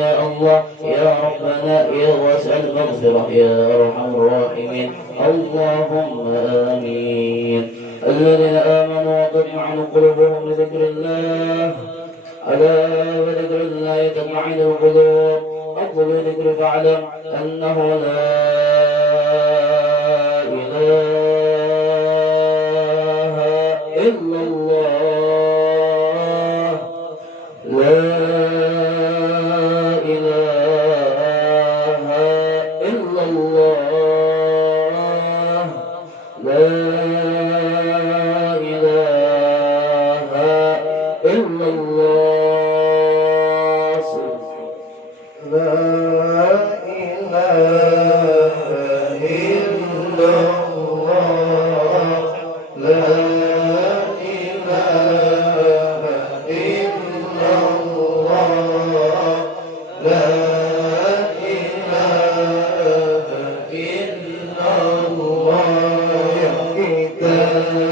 يا الله يا ربنا يا واسع المغفرة يا أرحم الراحمين. اللهم آمين. الذين آمنوا وتطمئن قلوبهم بذكر الله، ألا بذكر الله تطمئن القلوب. أفضل ذكر فاعلم أنه لا إله إلا الله، لا إله إلا الله، لا إله إلا الله، لا إله إلا الله، لا إله إلا الله، لا إله إلا الله. يا كتاب لا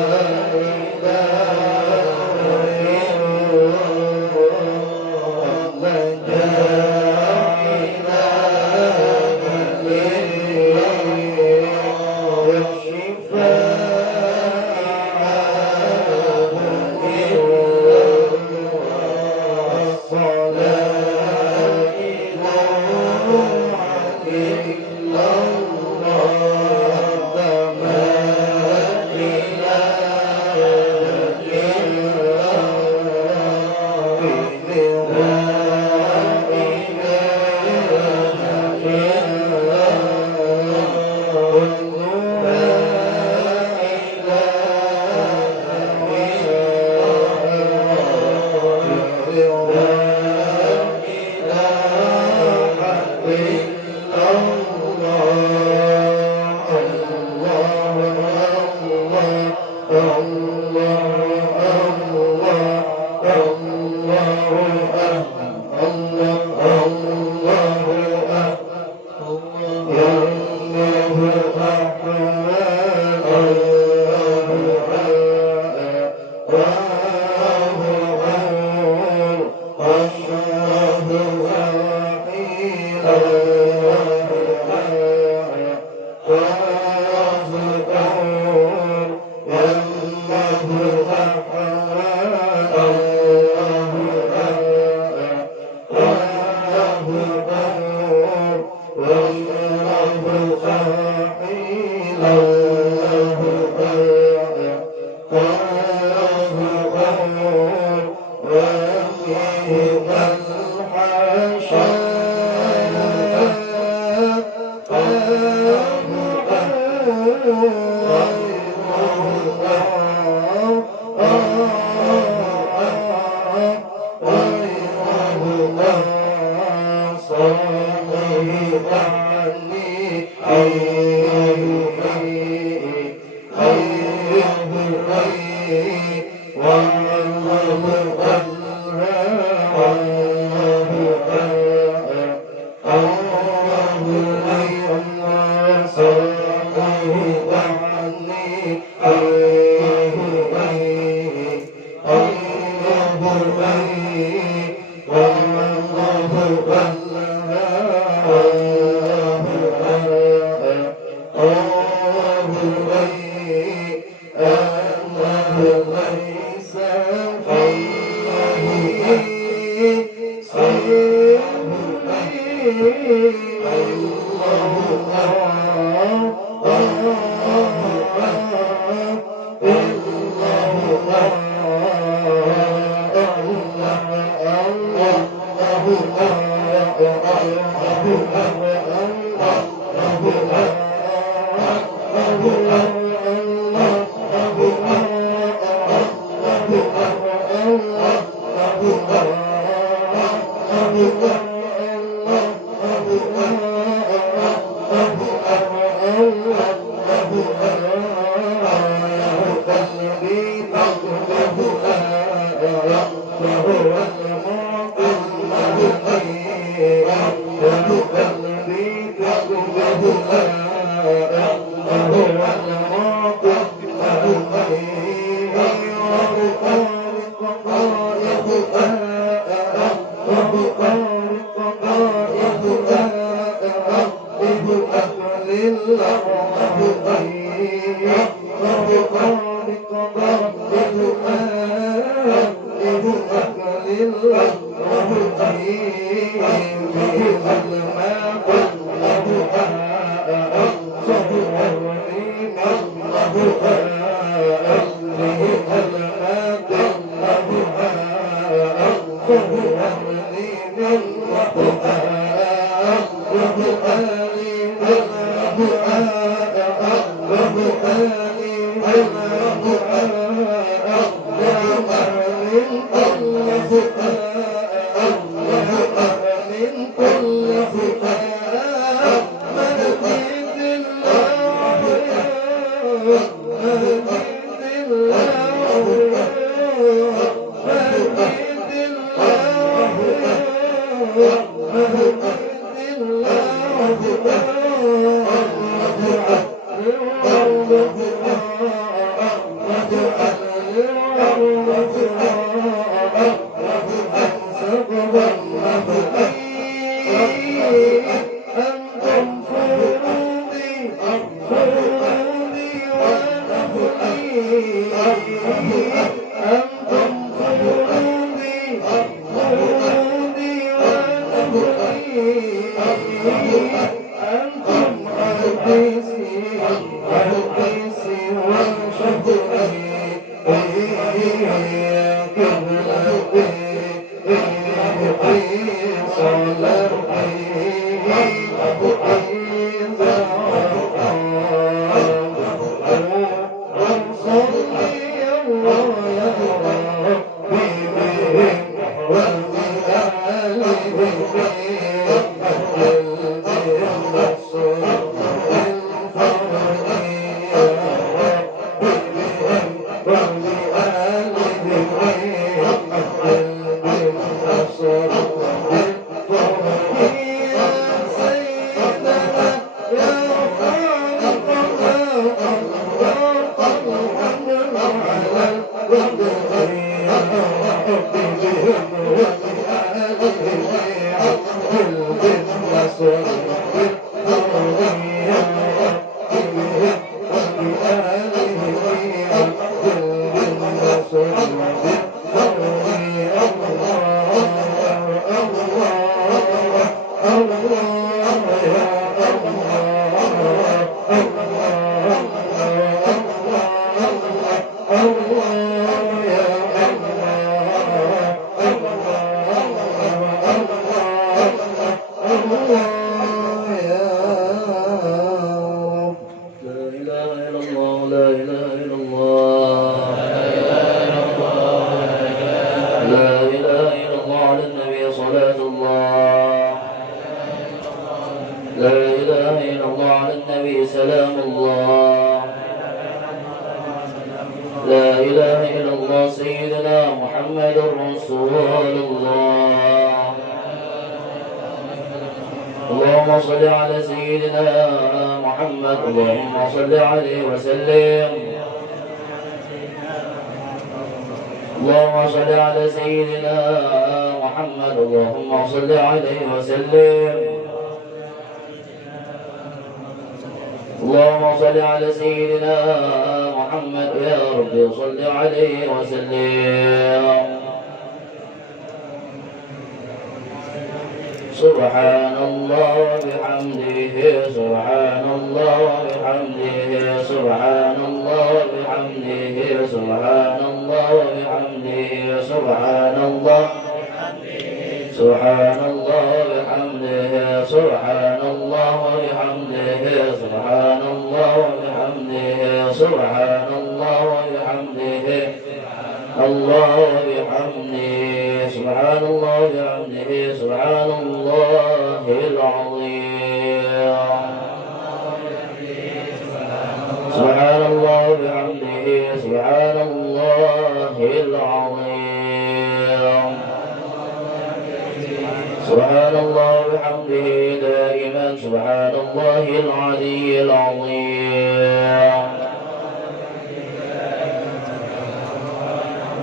Oh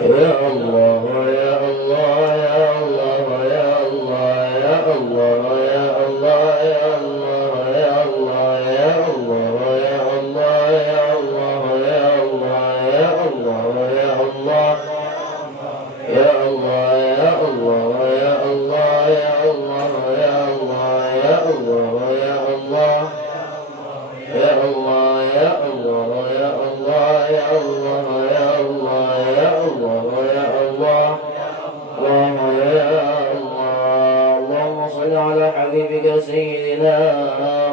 Ya Allah صل على حبيبك سيدنا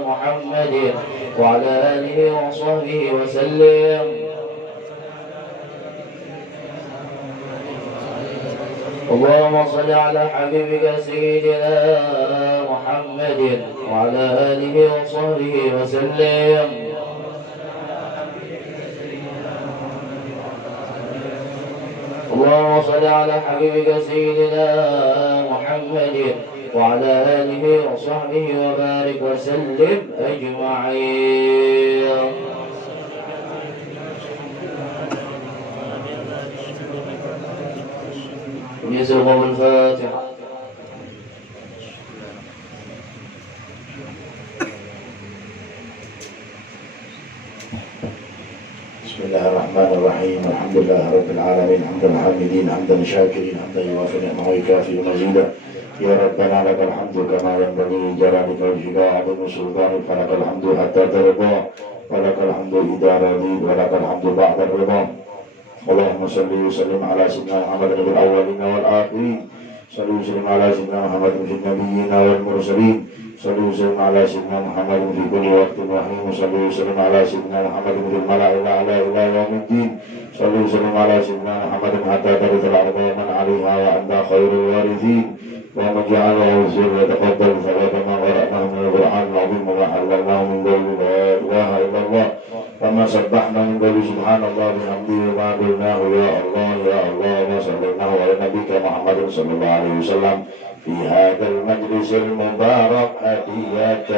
محمد وعلى آله وصحبه وسلم. اللهم صل على حبيبك سيدنا محمد وعلى آله وصحبه وسلم. اللهم صل على حبيبك سيدنا محمد وعلى آله وصحبه وبارك وسلم أجمعين. يسرهم الفاتحة. بسم الله الرحمن الرحيم. الحمد لله رب العالمين، حمدا الحامدين حمدا شاكرين حمدا يوافي نعمه ويكافئ مزيدا. يا ربنا لك الحمد كما ينبغي لجلالك وجهك وعظيم سلطانك، فلك الحمد حتى ترضى ولك الحمد إذا رضيت ولك الحمد بعد الرضا. اللهم صل وسلم على سيدنا محمد في الأولين والآخرين. صل وسلم على سيدنا محمد في النبيين والمرسلين. صل وسلم على سيدنا محمد في كل وقت وحين. صل وسلم على سيدنا محمد في الملأ الأعلى إلى يوم الدين. صل وسلم على سيدنا محمد حتى ترث الأرض ومن عليها وأنت خير الوارثين. اللهم اجعله وزر وتقبل ثواب ما قرأناه من القرآن العظيم وما حللناه من قول لا إله إلا الله وما سبحنا من قول سبحان الله بحمده وما قلناه يا الله يا الله وصليناه على نبيك محمد صلى الله عليه وسلم في هذا المجلس المبارك هدية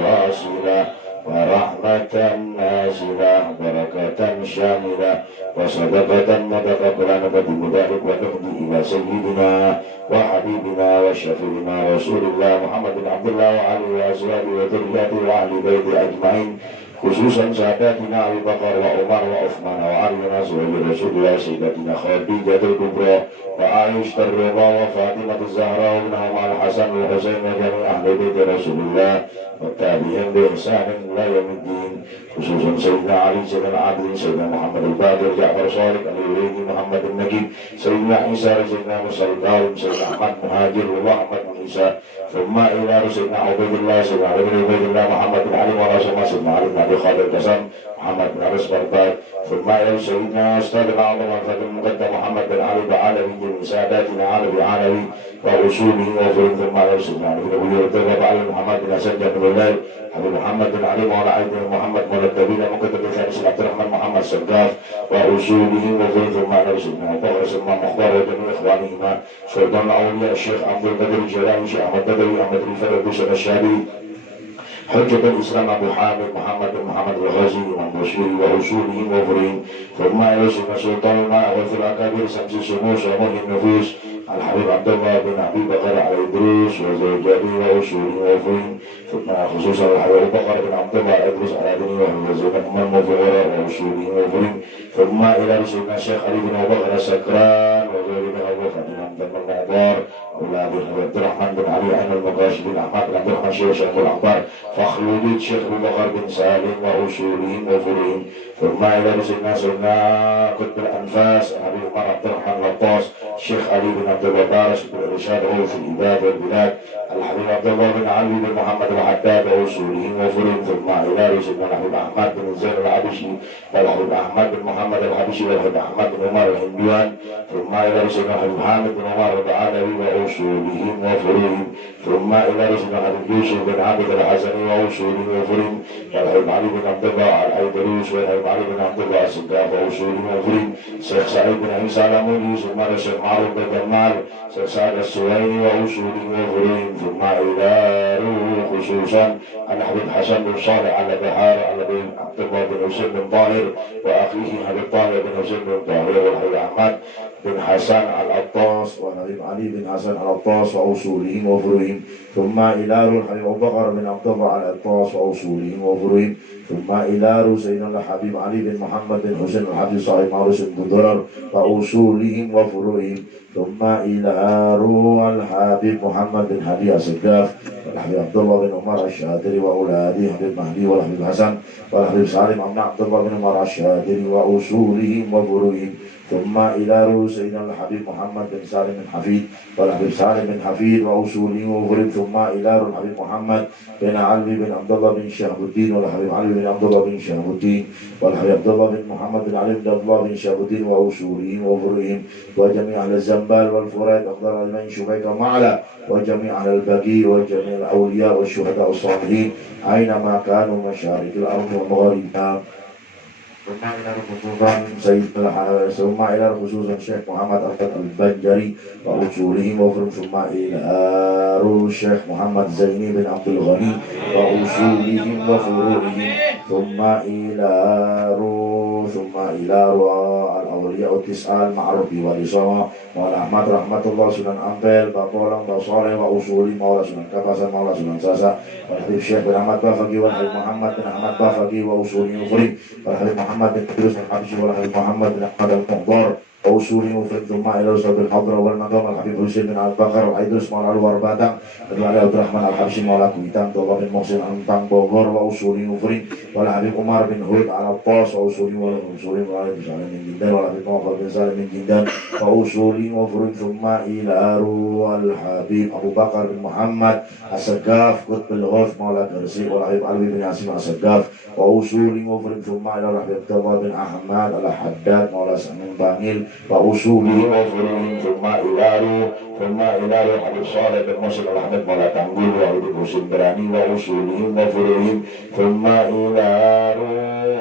واصلة ورحمة نازلة بركة شاملة وصدقة متقبلة نقدم ذلك ونهدي إلى سيدنا وحبيبنا وشفيعنا رسول الله محمد بن عبد الله وعلى وأزواجه وذريته وأهل بيته أجمعين، خصوصا ساداتنا أبي بكر وعمر وعثمان وعلي وأزواج رسول الله سيدتنا خديجة الكبرى وعائشة الرضا وفاطمة الزهراء وابنهما الحسن والحسين وجميع أهل بيت رسول الله والتابعين بإحسان إلى يوم الدين، خصوصا سيدنا علي سيدنا العابدين سيدنا محمد الباقر جعفر صادق الوليدي محمد النجيب سيدنا عيسى سيدنا موسى الكاظم سيدنا أحمد مهاجر وأحمد بن عيسى، ثم إلى سيدنا عبيد الله سيدنا علي بن عبيد الله محمد بن علي ورسول سيدنا علي بن أبي خالد القسم محمد بن أنس بغداد، ثم إلى سيدنا أستاذ الأعظم الفضل المقدم محمد بن علي بعلوي من ساداتنا علوي علوي وأصوله وفرد، ثم إلى سيدنا علي بن أبي طالب علي محمد بن حسن بن الليل حبيب محمد بن علي وعلى أيدي محمد مرتبين مكتب الثاني سيدنا عبد الرحمن محمد سقاف وأصوله وفرد، ثم إلى سيدنا أبو بكر سيدنا مختار وجميع إخوانهما سلطان الأولياء الشيخ عبد القادر الجيلاني الشيخ أحمد بدوي أحمد رفاعي الحسين الشاذلي حجة الإسلام أبو حامد محمد بن محمد الغازي والبشير وأصوله وفرهم، ثم إلى سيدنا سلطان الماء وفي الأكابر شمس الشموس ومحيي النفوس الحبيب عبد الله بن أبي بكر على إدريس وزوجته وأصوله وفرهم، ثم خصوصا الحبيب أبو بكر بن عبد الله على إدريس على دينه وهو زوجة أم وفغيرة وأصوله وفرهم، ثم إلى سيدنا الشيخ علي بن أبو بكر السكران وزوجته أبو بكر بن عبد الله الأعبار أولاد عبد الرحمن بن علي عين المقاشي بن أحمد بن عبد الرحمن شيخ الأعبار فخلود شيخ أبو بكر بن سالم وأصولهم وفرهم، ثم إلى سيدنا قطب الأنفاس أبي عمر عبد الرحمن الغطاس الشيخ علي بن عبد الوهاب بن الرشاد في العباد والبلاد الحبيب عبد الله بن علي بن محمد الحداد وأصولهم وفرهم، ثم إلى سيدنا الحبيب أحمد بن زين الحبشي والحبيب أحمد بن محمد الحبشي والحبيب أحمد بن عمر الهندوان، ثم إلى سيدنا الحبيب حامد بن عمر العلوي وأصولهم وفرهم، ثم إلى سيدنا الحبيب يوسف بن عابد الحسني وأصولهم وفرهم، والحبيب علي بن عبد الله الأيدروس والحبيب علي بن عبد الله السقاف وأصولهم وفرهم، الشيخ سعيد بن عيسى الأموني ثم الشيخ معروف بن جمال الشيخ سعد السويني وأصولهم وفرهم، ثم إلى خصوصا الحبيب حسن بن صالح على بحار على بن عبد الله بن حسين بن طاهر وأخيه حبيب طاهر بن حسين بن طاهر والحبيب أحمد بن حسن العطاس والحبيب علي بن حسن العطاس وأصولهم وفروعهم، ثم إلى الحبيب أبو بكر بن عبد الله العطاس وأصولهم وفروعهم، ثم إلى سيدنا الحبيب علي بن محمد بن حسين الحبيب صاحب معروف بن ضرر وأصولهم وفروعهم، ثم إلى الحبيب محمد بن هدي السقاف والحبيب عبد الله بن عمر الشاذلي وأولاده حبيب مهدي والحبيب حسن والحبيب سالم بن عبد الله بن عمر الشاذلي وأصولهم وفروعهم، ثم إلى روح سيدنا الحبيب محمد بن سالم بن حفيد والحبيب سالم بن حفيد وأصولهم وفرد ثم إلى روح الحبيب محمد بن علي بن عبد الله بن شهاب الدين والحبيب علي بن عبد الله بن شهاب الدين والحبيب عبد الله بن محمد بن علي بن عبد الله بن شهاب الدين وأصولهم وفرهم وجميع أهل الزنبال والفرات أفضل من شبيك معلا وجميع أهل البقي وجميع الأولياء والشهداء الصالحين أينما كانوا مشارق الأرض ومغاربها ثم إلى خصوصا الشيخ محمد أحمد البنجري وأصولهم وفرهم ثم إلى الشيخ محمد زيني بن عبد الغني وأصولهم وفروعهم ثم إلى الأولياء التسعة المعروف والإصامة Maula Ahmad rahmatullah Sunan Ampel Bapolang Basoleh wa Usuli Maula Sunan Kapasan Maula Sunan Sasa wa Habib Syekh bin Ahmad Bafaqi wa Habib Muhammad bin Ahmad Bafaqi wa Usuli Mufri wa Habib Muhammad bin Idrus al-Habsyi wa Habib Muhammad bin Ahmad al-Muhdar wa Usuli Mufri thumma ila Ustaz al-Hadra wal Maqam al-Habib Husain bin Al-Baqar wa Idrus Maula al-Warbatang wa Abdurrahman al-Habsyi Maula Kuitang Tolong bin Muhsin Antang Bogor wa Usuli Mufri wa Habib Umar bin Hud al-Attas wa Usuli wa Usuli wa Salim bin Jindan wa Habib Muhammad bin Salim bin Jindan wa Usuli وفرد ثم إلى الحبيب أبو بكر بن محمد السقاف قطب الغوث مولى كرسي والحبيب علي بن عاصم السقاف وأصولي وفرد ثم إلى الحبيب عبد الله بن أحمد الحداد مولى سمين بانيل وأصولي وفرد ثم إلى الحبيب صالح بن مسلم الحمد مولى تنقيل وحبيب حسين براني وأصولي وفرد ثم إلى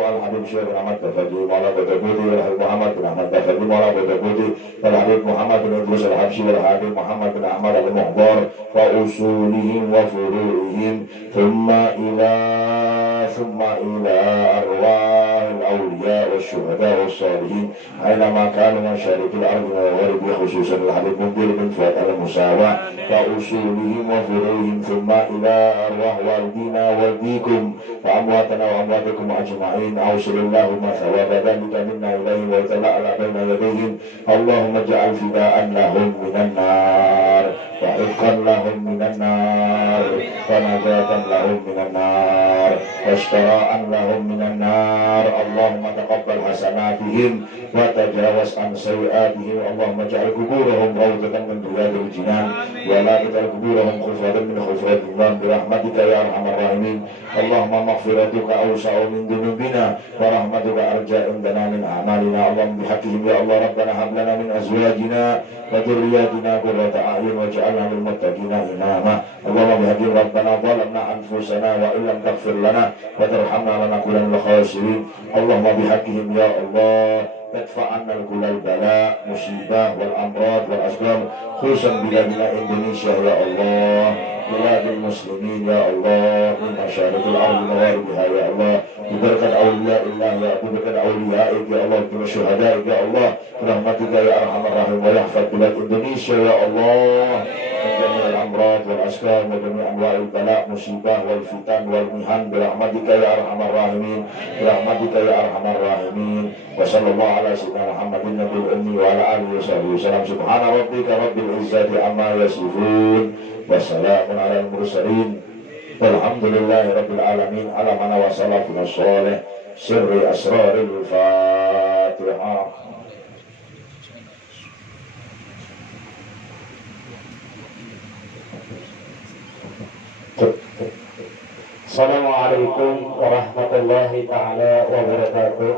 الحبيب شيخ محمد بفجي مولى بتبودي والحبيب محمد بن أحمد بفجي مولى بتبودي والحبيب محمد بن إدريس الحبشي والحبيب محمد بن أحمد المحضر وأصولهم وفروعهم ثم إلى أرواح الأولياء والشهداء والصالحين أينما كانوا من شرق الأرض ومغربها خصوصا الحبيب منذر بن فؤاد المساواة وأصولهم وفروعهم ثم إلى أرواح والدينا والديكم وأمواتنا وأمواتكم أجمعين أوصل اللهم ثواب ذلك منا إليهم وتلألأ بين يديهم اللهم اجعل فداء لهم من النار وعتقا لهم من النار ونجاة لهم من النار واشتراء لهم من النار اللهم تقبل حسناتهم وتجاوز عن سيئاتهم اللهم اجعل قبورهم روضة من رياض الجنان ولا تجعل قبورهم خفرة من خفرات النار برحمتك يا أرحم الراحمين اللهم مغفرتك أوسع من ذنوبنا ورحمتك أرجى عندنا من أعمالنا اللهم بحقهم يا الله ربنا هب لنا من أزواجنا وذرياتنا قرة أعين واجعلنا للمتقين إماما اللهم بحقهم ربنا ظلمنا أنفسنا وإن لم تغفر لنا وترحمنا لنكونن من الخاسرين اللهم بحقهم يا الله تدفع عنا كل البلاء مصيبة والأمراض والأسقام خصوصا بلادنا إندونيسيا يا الله بلاد المسلمين يا الله من مشارق الأرض ومغاربها يا الله ببركة أولياء الله يا ببركة أوليائك يا الله بما شهدائك يا الله برحمتك يا أرحم الراحمين ويحفظ بلاد إندونيسيا يا الله من جميع الأمراض والأسقام وجميع أنواع البلاء مصيبة والفتن والمحن برحمتك يا أرحم الراحمين برحمتك يا أرحم الراحمين وصلى الله على سيدنا محمد النبي الأمي وعلى آله وصحبه وسلم سبحان ربك رب العزة عما يصفون والسلام على المرسلين والحمد لله رب العالمين على من وصل في الصالح سر أسرار الفاتحة. Assalamualaikum warahmatullahi ta'ala wabarakatuh.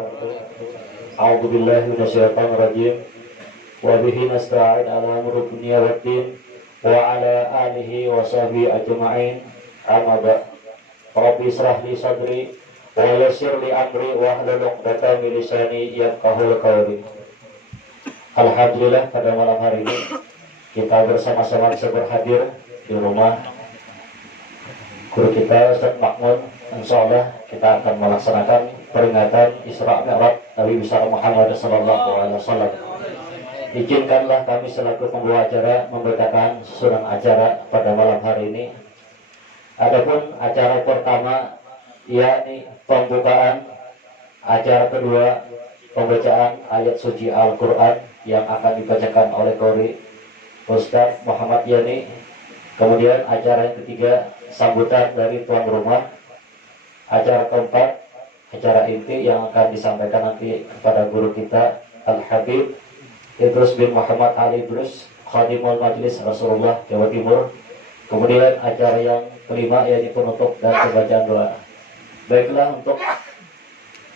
A'udzu billahi minasyaitonir rajim. Wa bihi nasta'in ala umuri dunya waddin wa ala alihi wa sahbihi ajma'in. Amma ba'd. Rabbi israh li sadri wa yassir li amri wa hlul 'uqdatam min lisani yafqahul qawli. Alhamdulillah pada malam hari ini kita bersama-sama bisa berhadir di rumah guru kita Ustaz Makmun. Insyaallah kita akan melaksanakan peringatan Isra Mi'raj Nabi besar Muhammad sallallahu alaihi wasallam. Izinkanlah kami selaku pembawa acara memberitakan susunan acara pada malam hari ini. Adapun acara pertama yakni pembukaan, acara kedua pembacaan ayat suci Al-Qur'an yang akan dibacakan oleh Qori Ustaz Muhammad Yani. Kemudian acara yang ketiga sambutan dari tuan rumah. Acara keempat acara inti yang akan disampaikan nanti kepada guru kita Al-Habib Idrus bin Muhammad Ali Idrus, Khadimul Majlis Rasulullah Jawa Timur. Kemudian acara yang kelima yaitu penutup dan pembacaan doa. Baiklah, untuk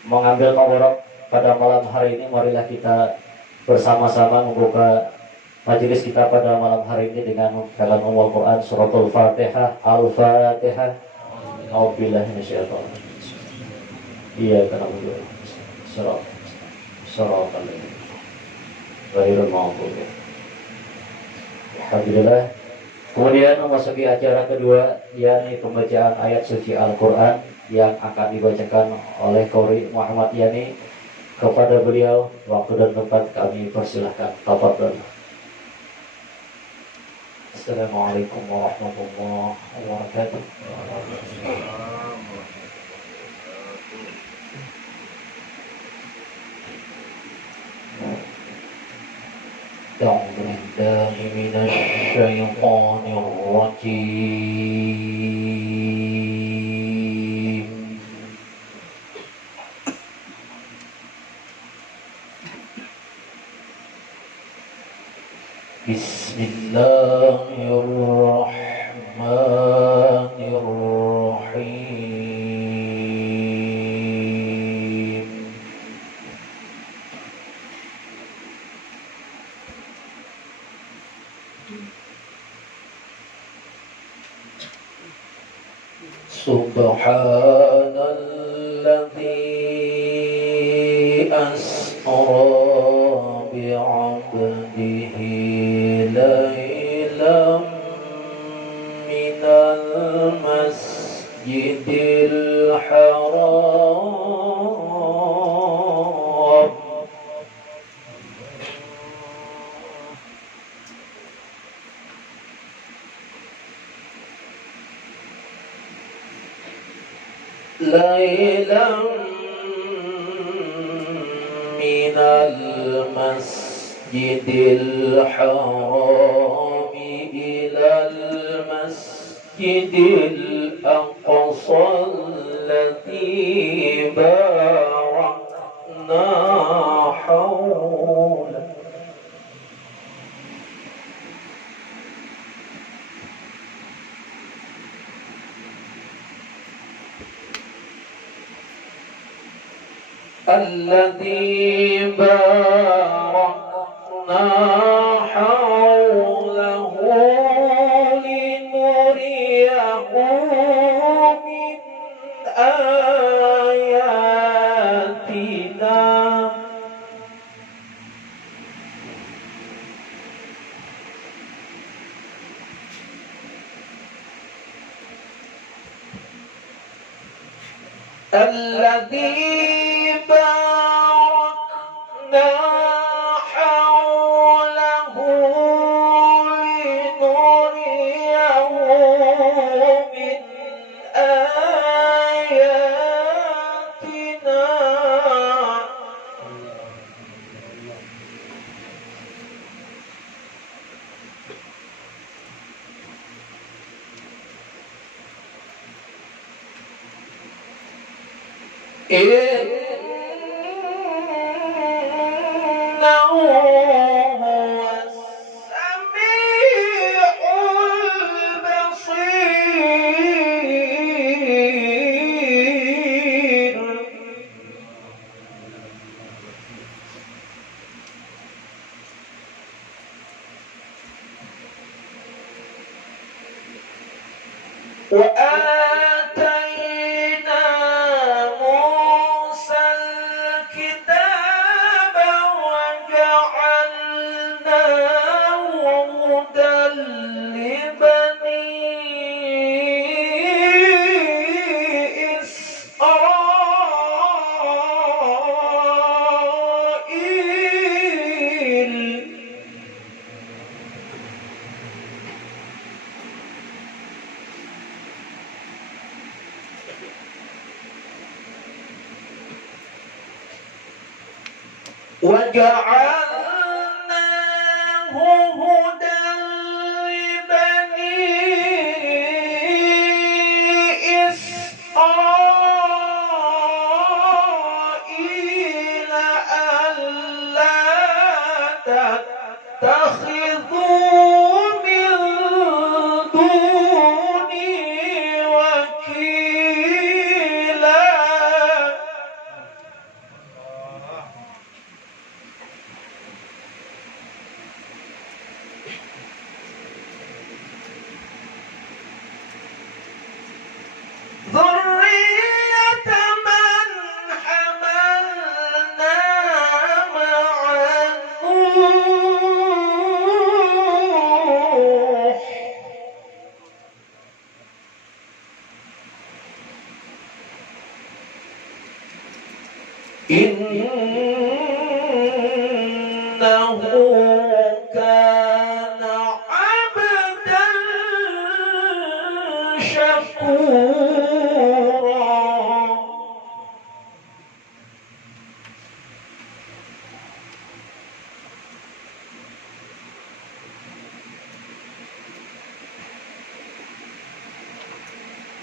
mengambil nomor pada malam hari ini, marilah kita bersama-sama membuka majelis kita pada malam hari ini dengan membacakan Ummul Quran suratul Fatihah. Al-Fatihah. A'udzubillahi minasyaitonir rajim. Iya, karena berdua. Suratul Ghairil Maghdubi. Alhamdulillah. Kemudian memasuki acara kedua, yakni pembacaan ayat suci Al-Quran yang akan dibacakan oleh Qori Muhammad Yani. Kepada beliau, waktu dan tempat kami persilahkan. Tafadhol. Assalamualaikum warahmatullahi wabarakatuh. أعوذ بالله من الشيطان الرجيم. بسم الله الرحمن الرحيم. سبحان الذي أسرى بعبده ليلا من المسجد الحرام ليلا من المسجد الحرام إلى المسجد الأقصى الذي باركنا حوله الذي باركنا حوله لنريه من آياتنا الذي باركنا حوله لنريه من آياتنا إنه هو السميع البصير وآتينا موسى الكتاب وجعلناه هدى لبني إسرائيل وجعلناه هدى لبني إسرائيل ألا innahu kana abdan syakura.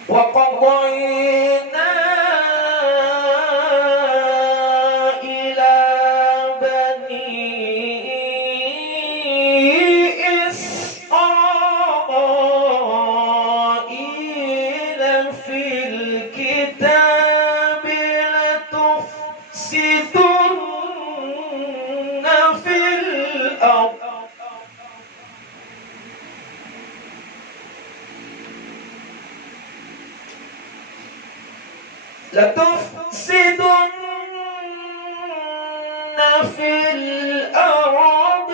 Wa qadayna ila bani Israila fil kitab latufsidunna fil ardh لتفسدن في الأرض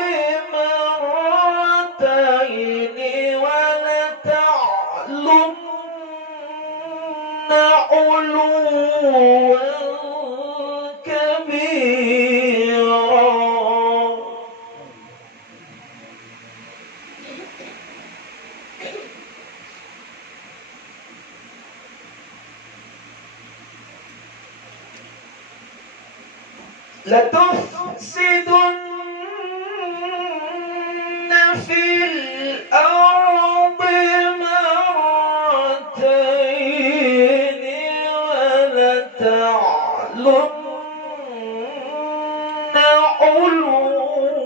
مرتين ولتعلن علوا كبيرا. لتفسدن في الأرض مرتين ولتعلن علوا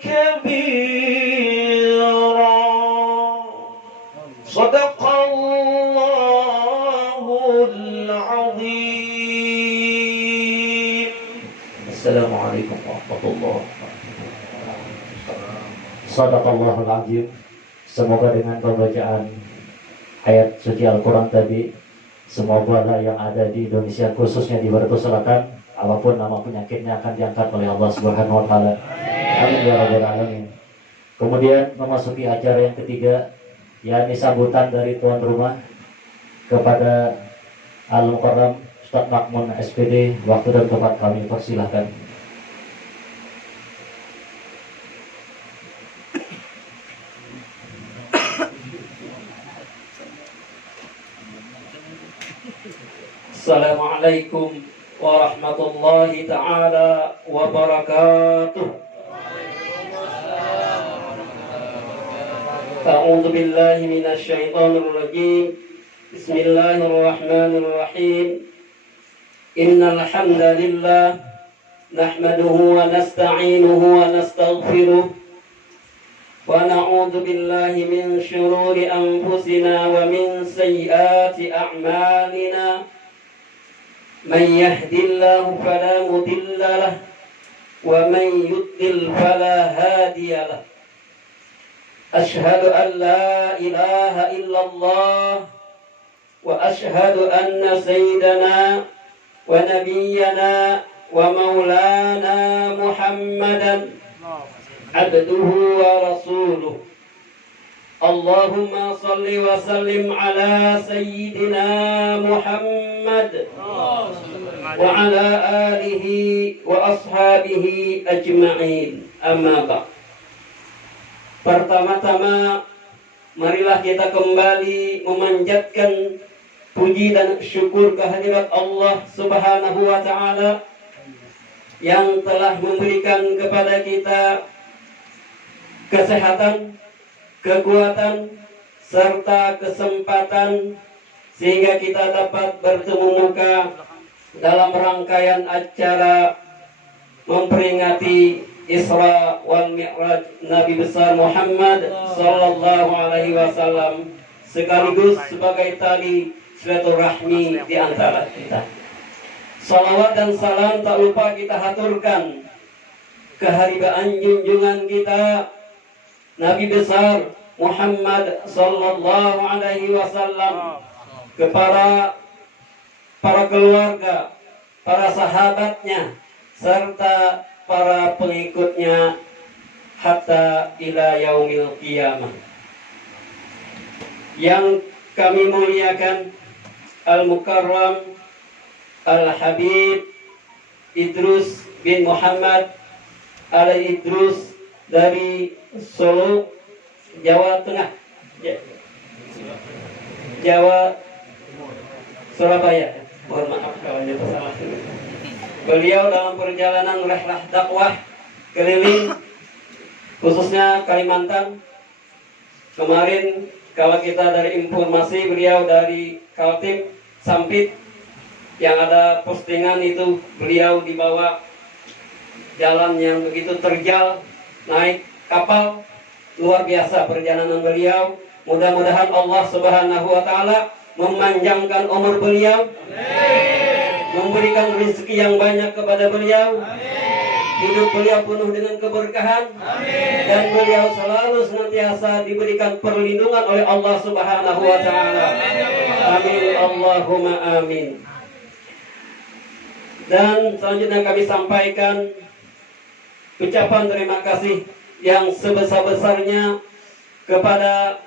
كبيرا. صدق الله العظيم. Assalamualaikum warahmatullahi wabarakatuh. Shadaqallahul azim. Semoga dengan pembacaan ayat suci Al-Quran tadi, semoga yang ada di Indonesia, khususnya di Batu Selatan, apapun nama penyakitnya akan diangkat oleh Allah Subhanahu wa Ta'ala. Amin ya rabbal alamin. Kemudian memasuki acara yang ketiga, yakni sambutan dari tuan rumah kepada Al-Mukarram Ustaz Makmun SPD. Waktu dan tempat kami persilahkan. Assalamualaikum warahmatullahi ta'ala wabarakatuh. A'udzu billahi minasy syaithanir rajim. Bismillahirrahmanirrahim. Innal hamdalillah nahmaduhu wa nasta'inuhu wa nastaghfiruh wa na'udzu billahi min syururi anfusina wa min sayyiati a'malina. Man yahdihillahu fala mudilla lahu wa man yudlil fala hadiya lahu. Ashhadu an la ilaha illallah wa ashhadu anna sayyidana wa nabiyyana wa maulana Muhammadan abduhu wa rasuluh. Allahumma salli wa sallim ala sayyidina Muhammad wa ala alihi wa ashabihi ajma'in. Amma ba'd. Pertama-tama marilah kita kembali memanjatkan puji dan syukur kehadirat Allah Subhanahu wa Ta'ala yang telah memberikan kepada kita kesehatan, kekuatan, serta kesempatan sehingga kita dapat bertemu muka dalam rangkaian acara memperingati Isra wal Mi'raj Nabi besar Muhammad sallallahu alaihi wasallam, sekaligus sebagai tali silaturahmi di antara kita. Salawat dan salam tak lupa kita haturkan keharibaan junjungan kita Nabi besar Muhammad sallallahu alaihi wasallam, kepada para keluarga, para sahabatnya, serta para pengikutnya hatta ila yaumil qiyamah. Yang kami muliakan Al-Mukarram Al-Habib Idrus bin Muhammad Al-Idrus dari Solo, Jawa Tengah, Jawa Surabaya. Mohon maaf kalau ada salah. Beliau dalam perjalanan rehlah dakwah keliling khususnya Kalimantan. Kemarin kalau kita dari informasi beliau dari Kaltim Sampit yang ada postingan itu beliau dibawa jalan yang begitu terjal, naik kapal, luar biasa perjalanan beliau. Mudah-mudahan Allah Subhanahu wa taala memanjangkan umur beliau, memberikan rezeki yang banyak kepada beliau, hidup beliau penuh dengan keberkahan, dan beliau selalu senantiasa diberikan perlindungan oleh Allah Subhanahu wa taala. Amin Allahumma amin. Dan selanjutnya kami sampaikan ucapan terima kasih yang sebesar-besarnya kepada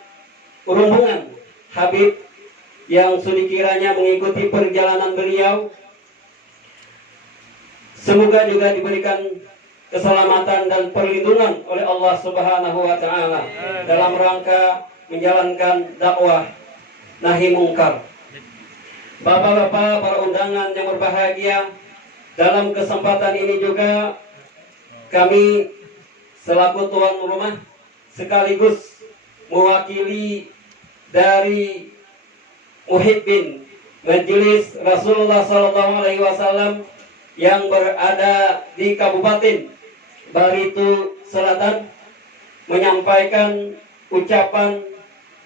rombongan Habib yang sudi kiranya mengikuti perjalanan beliau. Semoga juga diberikan keselamatan dan perlindungan oleh Allah Subhanahu wa taala dalam rangka menjalankan dakwah nahi mungkar. Bapak-bapak, para undangan yang berbahagia, dalam kesempatan ini juga kami selaku tuan rumah sekaligus mewakili dari Muhibbin Majelis Rasulullah SAW yang berada di Kabupaten Baritu Selatan menyampaikan ucapan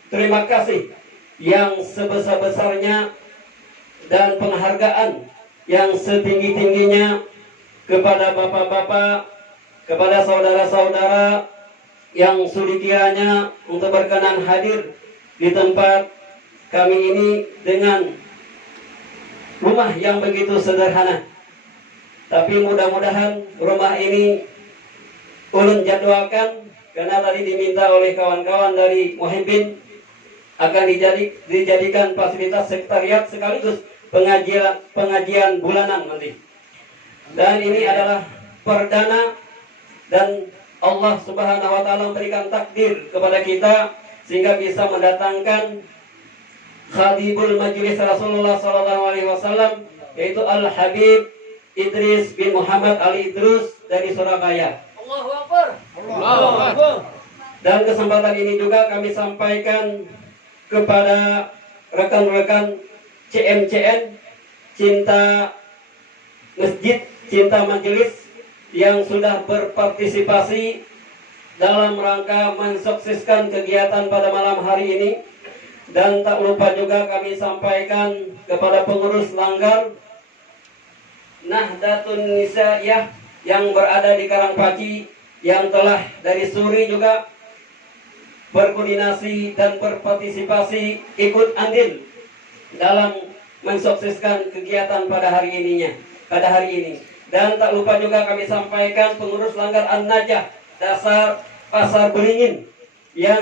terima kasih yang sebesar-besarnya dan penghargaan yang setinggi-tingginya kepada bapak-bapak, kepada saudara-saudara yang sudi kiranya untuk berkenan hadir di tempat kami ini dengan rumah yang begitu sederhana. Tapi mudah-mudahan rumah ini ulun jadwalkan, karena tadi diminta oleh kawan-kawan dari Muhibbin akan dijadikan fasilitas sekretariat sekaligus pengajian bulanan nanti. Dan ini adalah perdana, dan Allah Subhanahu wa taala memberikan takdir kepada kita sehingga bisa mendatangkan Khadibul Majelis Rasulullah SAW, yaitu Al-Habib Idris bin Muhammad Al-Idrus dari Surabaya. Allahu Akbar. Allahu Akbar. Dan kesempatan ini juga kami sampaikan kepada rekan-rekan CMCN, Cinta Masjid, Cinta Majelis, yang sudah berpartisipasi dalam rangka mensukseskan kegiatan pada malam hari ini. Dan tak lupa juga kami sampaikan kepada pengurus Langgar Nahdlatul Nisa'iyah yang berada di Karangpaci, yang telah dari Suri juga berkoordinasi dan berpartisipasi ikut andil dalam mensukseskan kegiatan pada hari ini. Dan tak lupa juga kami sampaikan pengurus Langgar An-Najah Dasar Pasar Beringin yang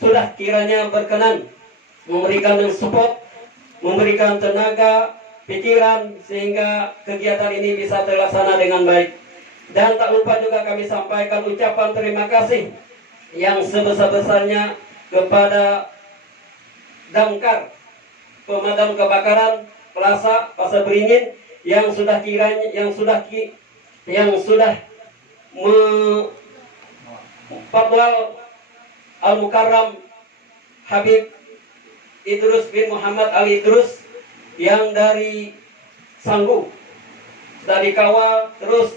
sudah kiranya berkenan memberikan support, memberikan tenaga, pikiran sehingga kegiatan ini bisa terlaksana dengan baik. Dan tak lupa juga kami sampaikan ucapan terima kasih yang sebesar-besarnya kepada Damkar Pemadam Kebakaran Plaza Pasar Beringin yang sudah fatwal Al-Mukarram Habib Idrus bin Muhammad Al-Idrus yang dari Sanggu sudah dikawal, terus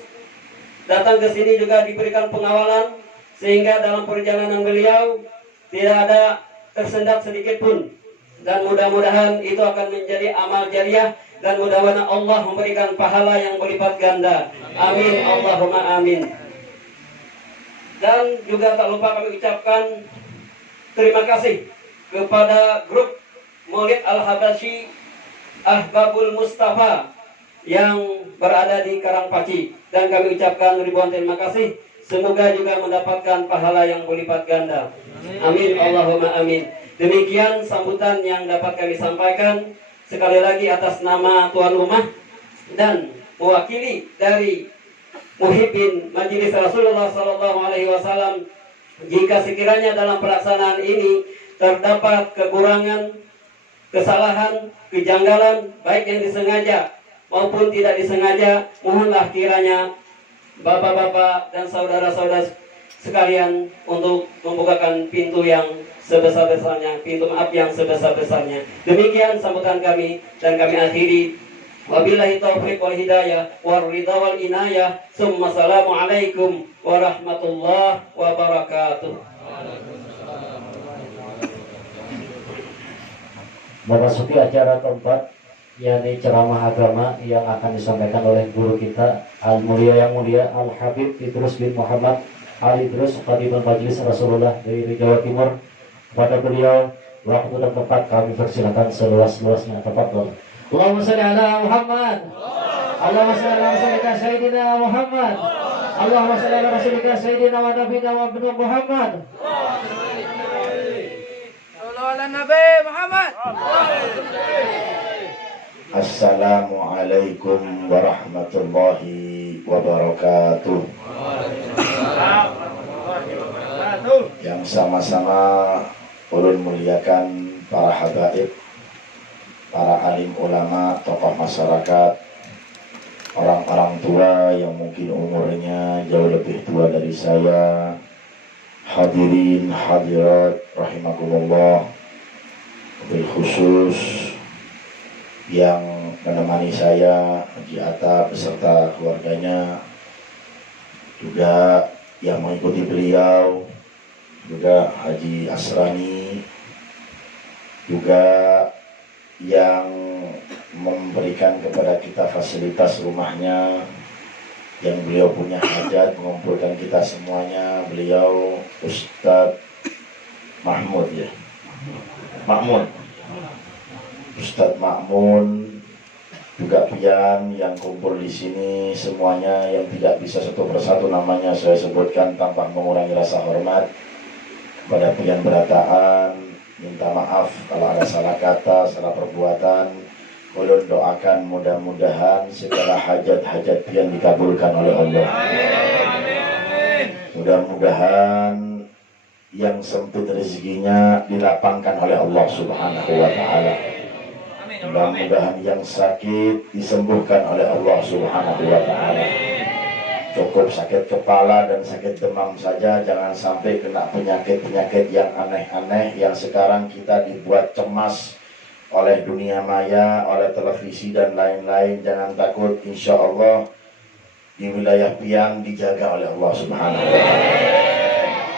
datang ke sini juga diberikan pengawalan sehingga dalam perjalanan beliau tidak ada tersendat sedikit pun. Dan mudah-mudahan itu akan menjadi amal jariah, dan mudah-mudahan Allah memberikan pahala yang berlipat ganda. Amin Allahumma amin. Dan juga tak lupa kami ucapkan terima kasih kepada grup Maulid Al-Habasyi Ahbabul Mustafa yang berada di Karangpaci, dan kami ucapkan ribuan terima kasih. Semoga juga mendapatkan pahala yang berlipat ganda. Amin Allahumma amin. Demikian sambutan yang dapat kami sampaikan. Sekali lagi atas nama tuan rumah dan mewakili dari Muhibbin Majelis Rasulullah Sallallahu Alaihi Wasallam, jika sekiranya dalam pelaksanaan ini terdapat kekurangan, kesalahan, kejanggalan, baik yang disengaja maupun tidak disengaja, mohonlah kiranya bapak-bapak dan saudara-saudara sekalian untuk membukakan pintu yang sebesar-besarnya, pintu maaf yang sebesar-besarnya. Demikian sambutan kami, dan kami akhiri. Wabillahi taufiq wal hidayah wal ridha wal inayah. Summa assalamu alaikum warahmatullahi wabarakatuh. Memasuki acara keempat, yakni ceramah agama yang akan disampaikan oleh guru kita Al Mulia yang mulia Al Habib Idrus bin Muhammad Ali Idrus, Khadimul Majelis Rasulullah dari Jawa Timur. Kepada beliau waktu dan tempat kami persilakan seluas-luasnya. Tafadhol. Allahumma shalli ala Muhammad. Allahumma shalli ala rasulika sayyidina Muhammad. Allahumma shalli ala rasulika sayyidina wa nabiyina wa ibnu Muhammad. Nabi Muhammad. Assalamualaikum warahmatullahi wabarakatuh. Yang sama-sama ulun muliakan para habaib, para alim ulama, tokoh masyarakat, orang-orang tua yang mungkin umurnya jauh lebih tua dari saya, hadirin hadirat rahimakumullah, bil khusus yang menemani saya Haji Atta beserta keluarganya, juga yang mengikuti beliau, juga Haji Asrani, juga yang memberikan kepada kita fasilitas rumahnya, yang beliau punya hajat mengumpulkan kita semuanya, beliau Ustadz Mahmud ya, Makmun, Ustadz Makmun, juga pian yang kumpul di sini semuanya, yang tidak bisa satu persatu namanya saya sebutkan tanpa mengurangi rasa hormat. Kepada pian berataan, minta maaf kalau ada salah kata, salah perbuatan. Ulun doakan mudah-mudahan segala hajat-hajat pian dikabulkan oleh Allah. Mudah-mudahan yang sempit rezekinya dilapangkan oleh Allah Subhanahu wa Ta'ala. Mudah-mudahan yang sakit disembuhkan oleh Allah Subhanahu wa Ta'ala. Cukup sakit kepala dan sakit demam saja, jangan sampai kena penyakit-penyakit yang aneh-aneh yang sekarang kita dibuat cemas oleh dunia maya, oleh televisi dan lain-lain. Jangan takut, insya Allah di wilayah Piang dijaga oleh Allah Subhanahu wa Ta'ala.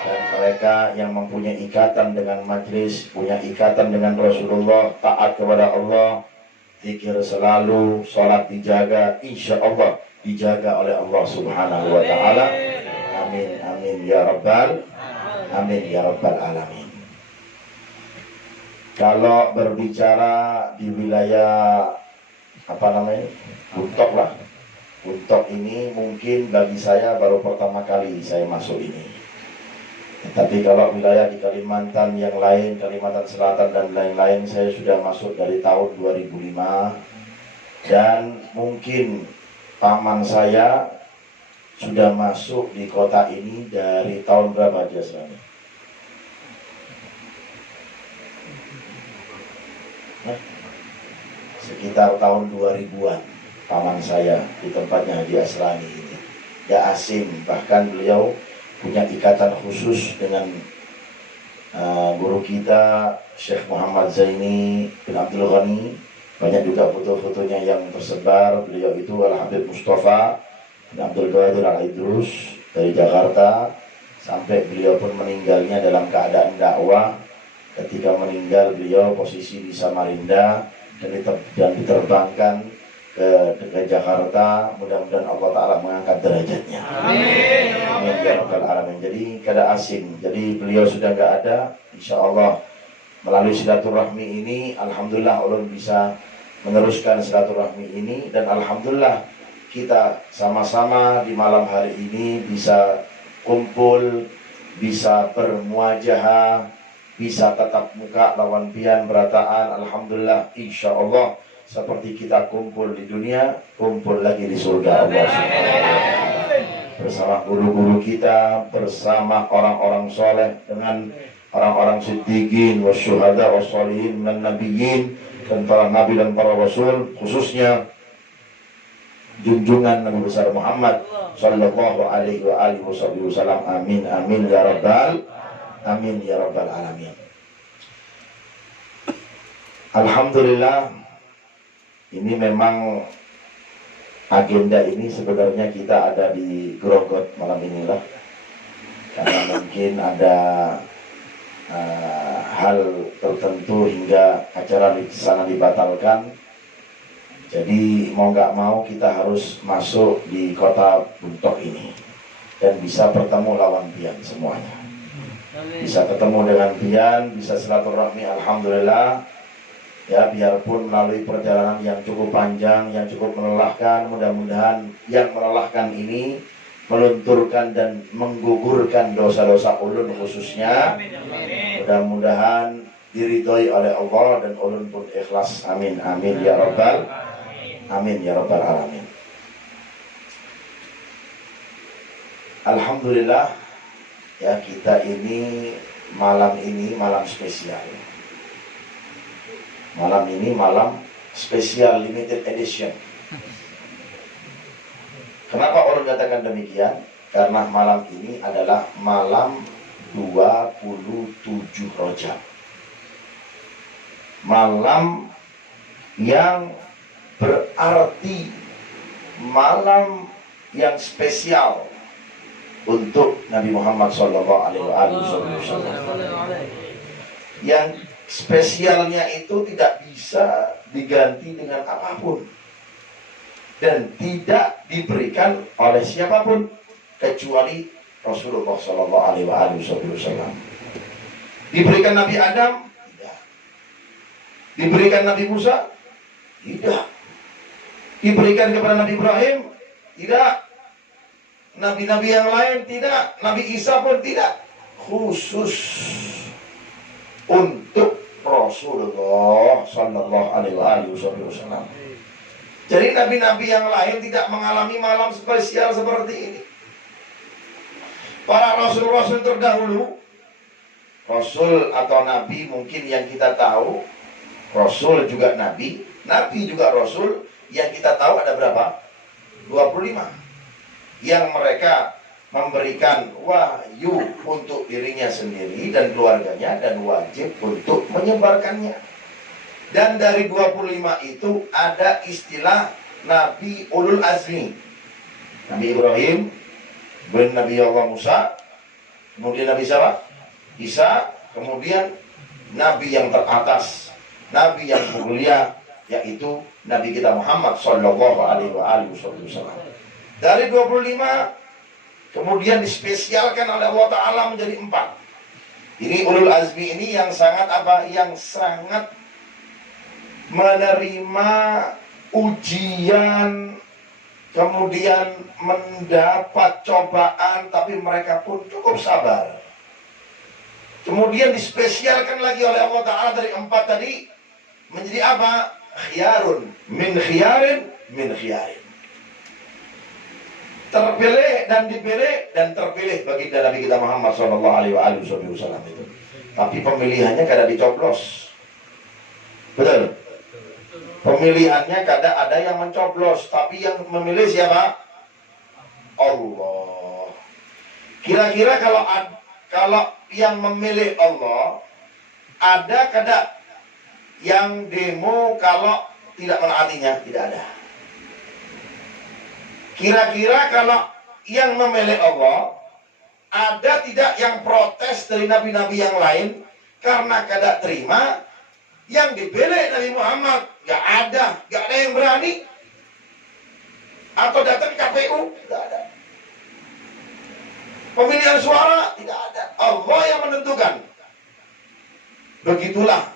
Dan mereka yang mempunyai ikatan dengan majlis, punya ikatan dengan Rasulullah, taat kepada Allah, zikir selalu, sholat dijaga, insya Allah dijaga oleh Allah Subhanahu wa Ta'ala. Amin amin ya rabbal amin ya rabbal alamin. Kalau berbicara di wilayah Buntok lah, Buntok ini mungkin bagi saya baru pertama kali saya masuk ini. Tapi kalau wilayah di Kalimantan yang lain, Kalimantan Selatan dan lain-lain, saya sudah masuk dari tahun 2005. Dan mungkin paman saya sudah masuk di kota ini dari tahun berapa aja sebenarnya? Sekitar tahun 2000-an paman saya di tempatnya Haji Asrani ini. Ya asing, bahkan beliau punya ikatan khusus dengan guru kita Syekh Muhammad Zaini bin Abdul Ghani. Banyak juga foto-fotonya yang tersebar. Beliau itu Al-Habib Mustafa bin Abdul Qadir Al-Idrus dari Jakarta, sampai beliau pun meninggalnya dalam keadaan dakwah. Ketika meninggal beliau posisi di Samarinda dan diterbangkan ke Jakarta. Mudah-mudahan Allah Ta'ala mengangkat derajatnya. Amin. Amin ya rabbal alamin. Jadi kada asing. Jadi beliau sudah nggak ada. Insya Allah melalui silaturahmi ini, alhamdulillah ulun bisa meneruskan silaturahmi ini, dan alhamdulillah kita sama-sama di malam hari ini bisa kumpul, bisa bermuajahah, bisa tatap muka lawan pian berataan. Alhamdulillah, insya Allah seperti kita kumpul di dunia, kumpul lagi di surga Allah bersama guru-guru kita, bersama orang-orang soleh, dengan orang-orang siddiqin, wasyuhada, wassalihin, dan nabiyyin, dan para nabi dan para rasul, khususnya junjungan Nabi besar Muhammad sallallahu alaihi wa alihi wasallam. Amin amin ya rabbal alamin. Alhamdulillah, ini memang agenda ini sebenarnya kita ada di Grogot malam inilah, karena mungkin ada hal tertentu hingga acara di sana dibatalkan. Jadi mau nggak mau kita harus masuk di kota Buntok ini dan bisa bertemu lawan pian semuanya. Bisa ketemu dengan pian, bisa silaturahmi, alhamdulillah. Ya, biarpun melalui perjalanan yang cukup panjang, yang cukup melelahkan, mudah-mudahan yang melelahkan ini melunturkan dan menggugurkan dosa-dosa ulun khususnya. Mudah-mudahan diridhoi oleh Allah dan ulun pun ikhlas. Amin amin ya rabbal alamin. Alhamdulillah, ya, kita ini malam spesial. Malam ini malam spesial limited edition. Kenapa orang katakan demikian? Karena malam ini adalah malam 27 Rajab. Malam yang berarti malam yang spesial untuk Nabi Muhammad SAW. Yang spesialnya itu tidak bisa diganti dengan apapun dan tidak diberikan oleh siapapun kecuali Rasulullah SAW. Diberikan Nabi Adam? Tidak. Diberikan Nabi Musa? Tidak. Diberikan kepada Nabi Ibrahim? Tidak. Nabi-nabi yang lain? Tidak. Nabi Isa pun tidak. Khusus untuk Rasulullah Sallallahu Alaihi Wasallam. Jadi nabi-nabi yang lain tidak mengalami malam spesial seperti ini. Para rasul-rasul terdahulu, rasul atau nabi mungkin yang kita tahu, rasul juga nabi, nabi juga rasul, yang kita tahu ada berapa? 25. Yang mereka memberikan wahyu untuk dirinya sendiri dan keluarganya dan wajib untuk menyebarkannya. Dan dari 25 itu ada istilah Nabi Ulul Azmi. Nabi Ibrahim, kemudian Nabi Allah Musa, kemudian Nabi siapa? Isa, kemudian Nabi yang teratas, Nabi yang mulia, yaitu Nabi kita Muhammad Sallallahu Alaihi Wasallam. Dari 25 kemudian dispesialkan oleh Allah Ta'ala menjadi 4. Ini Ulul Azmi ini yang sangat apa? Yang sangat menerima ujian, kemudian mendapat cobaan, tapi mereka pun cukup sabar. Kemudian dispesialkan lagi oleh Allah Ta'ala dari 4 tadi menjadi apa? Khiyarun min khiyarin min khiyarin. Terpilih dan dipilih dan terpilih bagi Nabi kita Muhammad Sallallahu Alaihi Wasallam itu. Tapi pemilihannya kada dicoblos. Betul. Pemilihannya kada ada yang mencoblos, tapi yang memilih siapa? Allah. Kira-kira kalau yang memilih Allah, ada kada yang demo kalau tidak menaatinya? Tidak ada. Kira-kira kalau yang memilih Allah, ada tidak yang protes dari nabi-nabi yang lain karena kada terima yang dipilih Nabi Muhammad? Gak ada yang berani. Atau datang KPU? Tidak ada. Pemilihan suara? Tidak ada. Allah yang menentukan. Begitulah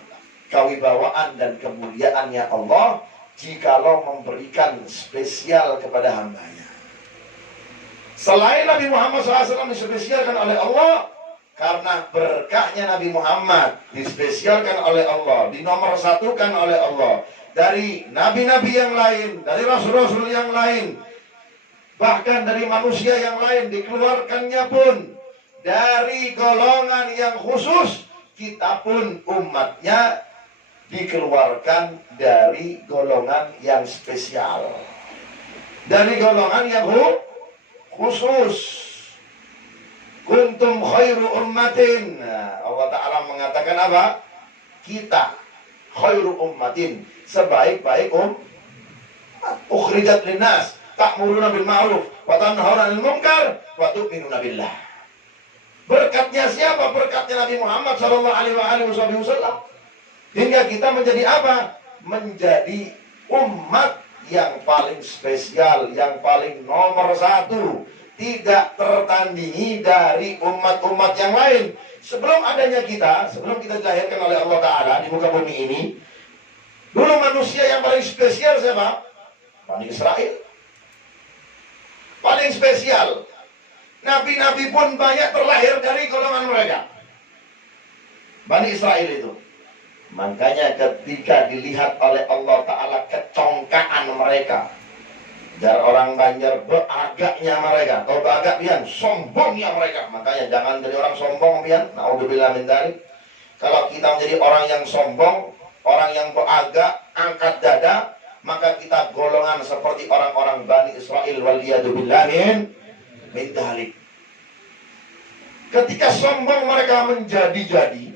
kewibawaan dan kemuliaannya Allah jikalau memberikan spesial kepada hambanya. Selain Nabi Muhammad SAW dispesialkan oleh Allah, Karena berkahnya Nabi Muhammad dispesialkan oleh Allah, dinomorsatukan oleh Allah dari nabi-nabi yang lain, dari rasul-rasul yang lain, bahkan dari manusia yang lain, dikeluarkannya pun dari golongan yang khusus. Kita pun umatnya dikeluarkan dari golongan yang spesial, dari golongan yang khusus. Kuntum khairu ummatin. Nah, Allah Ta'ala mengatakan apa? Kita khairu ummatin, sebaik-baik ukhrijat linnas ta'muruna bil ma'ruf wa tanhauna 'anil munkar wa tu'minuna billah. Berkatnya siapa? Berkatnya Nabi Muhammad sallallahu alaihi wasallam. Hingga kita menjadi apa? Menjadi umat yang paling spesial, yang paling nomor satu, tidak tertandingi dari umat-umat yang lain. Sebelum adanya kita, sebelum kita dilahirkan oleh Allah Ta'ala di muka bumi ini, dulu manusia yang paling spesial siapa? Bani Israel. Paling spesial. Nabi-nabi pun banyak terlahir dari golongan mereka, Bani Israel itu. Makanya ketika dilihat oleh Allah Ta'ala kecongkaan mereka, dari orang Banjar, beagaknya mereka. Tahu beagak pian? Sombongnya mereka. Makanya jangan jadi orang sombong pian. Naudzubillah min dzalik. Kalau kita menjadi orang yang sombong, orang yang beagak, angkat dada, maka kita golongan seperti orang-orang Bani Israel, waliyadzubillah min dzalik. Ketika sombong mereka menjadi-jadi,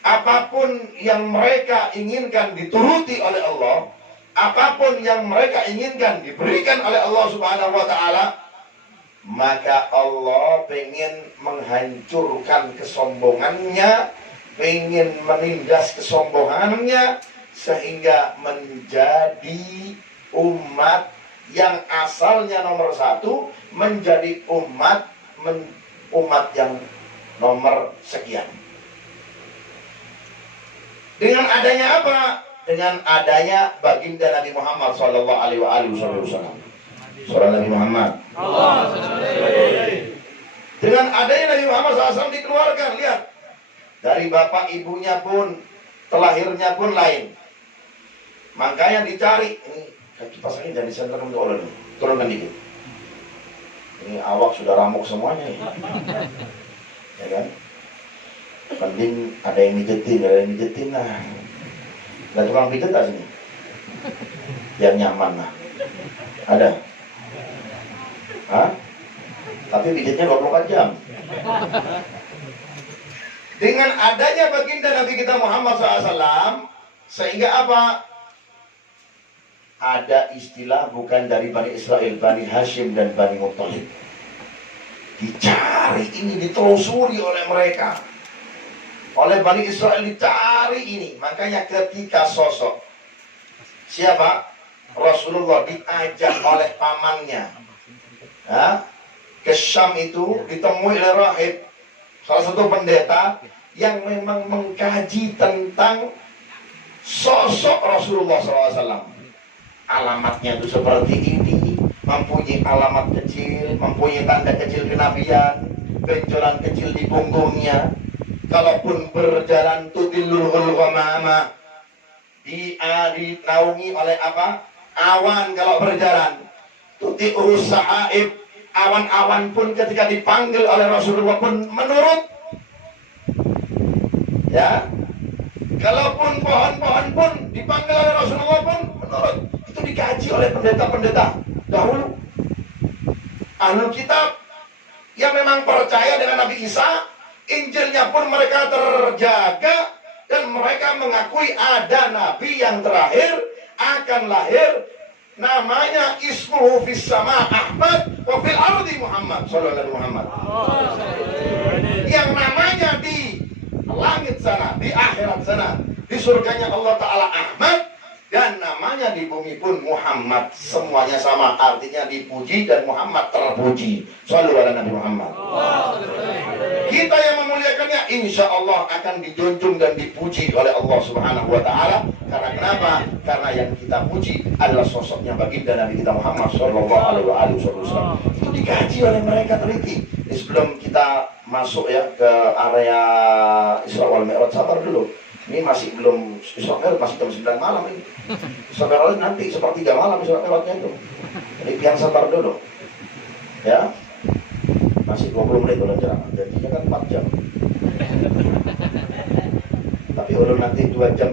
apapun yang mereka inginkan dituruti oleh Allah, apapun yang mereka inginkan diberikan oleh Allah Subhanahu wa Ta'ala, maka Allah pengen menghancurkan kesombongannya, pengen menindas kesombongannya, sehingga menjadi umat yang asalnya nomor satu menjadi umat yang nomor sekian. Dengan adanya apa? Dengan adanya baginda Nabi Muhammad sallallahu alaihi wasallam. Surah Nabi Muhammad. Dengan adanya Nabi Muhammad SAW dikeluarkan, lihat. Dari bapak ibunya pun, terlahirnya pun lain. Makanya dicari. Ini kaki pasangnya dari center untuk orang ini. Turunkan dikit. Ini awak sudah ramuk semuanya. Ya kan? Penting ada yang mijetin lah. Ada tukang pijet tak sini? Yang nyaman lah. Ada? Hah? Tapi pijetnya 24 jam. Dengan adanya baginda Nabi kita Muhammad SAW, sehingga apa? Ada istilah bukan dari Bani Israel, Bani Hashim dan Bani Muttalib. Dicari ini, ditelusuri oleh mereka. Oleh Bani Israel dicari ini. Makanya ketika sosok siapa? Rasulullah diajak oleh pamannya ke Syam, itu ditemui oleh rahib, salah satu pendeta yang memang mengkaji tentang sosok Rasulullah SAW. Alamatnya itu seperti ini, mempunyai alamat kecil, mempunyai tanda kecil kenabian, benjolan kecil di punggungnya. Kalaupun berjalan tudillul ghamama, dinaungi oleh apa? Awan kalau berjalan. Tuti'us sahaib, awan-awan pun ketika dipanggil oleh Rasulullah pun menurut. Ya. Kalaupun pohon-pohon pun dipanggil oleh Rasulullah pun menurut. Itu dikaji oleh pendeta-pendeta dahulu. Ahlul kitab yang memang percaya dengan Nabi Isa, Injilnya pun mereka terjaga, dan mereka mengakui ada Nabi yang terakhir akan lahir, namanya ismuhu fis sama Ahmad wa fil ardi Muhammad sallallahu alaihi Muhammad. Yang namanya di langit sana, di akhirat sana, di surganya Allah Ta'ala Ahmad, dan namanya di bumi pun Muhammad. Semuanya sama, artinya dipuji dan Muhammad terpuji. Sallallahu alaihi Nabi Muhammad. Kita yang memuliakannya insya Allah akan dijunjung dan dipuji oleh Allah Subhanahu wa Ta'ala. Karena kenapa? Karena yang kita puji adalah sosoknya baginda Nabi kita Muhammad sallallahu alaihi wasallam. Itu dikaji oleh mereka, teliti. Sebelum kita masuk ya ke area Isra wal Mi'raj, sabar dulu. Ini masih belum Isra Mi'raj, masih jam 9 malam ini. Isra Mi'raj nanti sepertiga malam Isra Mi'rajnya itu. Jadi pian sabar dulu. Ya. Masih 20 menit udah ceramah. Jadinya kan 4 jam. Tapi ulun nanti 2 jam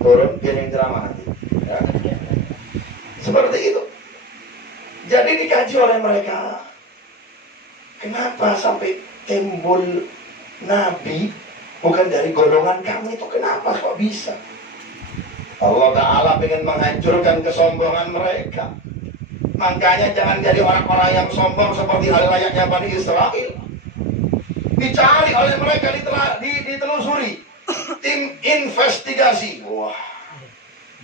turun, pian yang ceramah nanti. Ya. Seperti itu. Jadi dikaji oleh mereka. Kenapa sampai timbul nabi bukan dari golongan kami itu? Kenapa kok bisa? Allah Ta'ala ingin menghancurkan kesombongan mereka. Makanya jangan jadi orang-orang yang sombong seperti hal layaknya Bani Israel. Dicari oleh mereka, ditelusuri. Tim investigasi. Wah.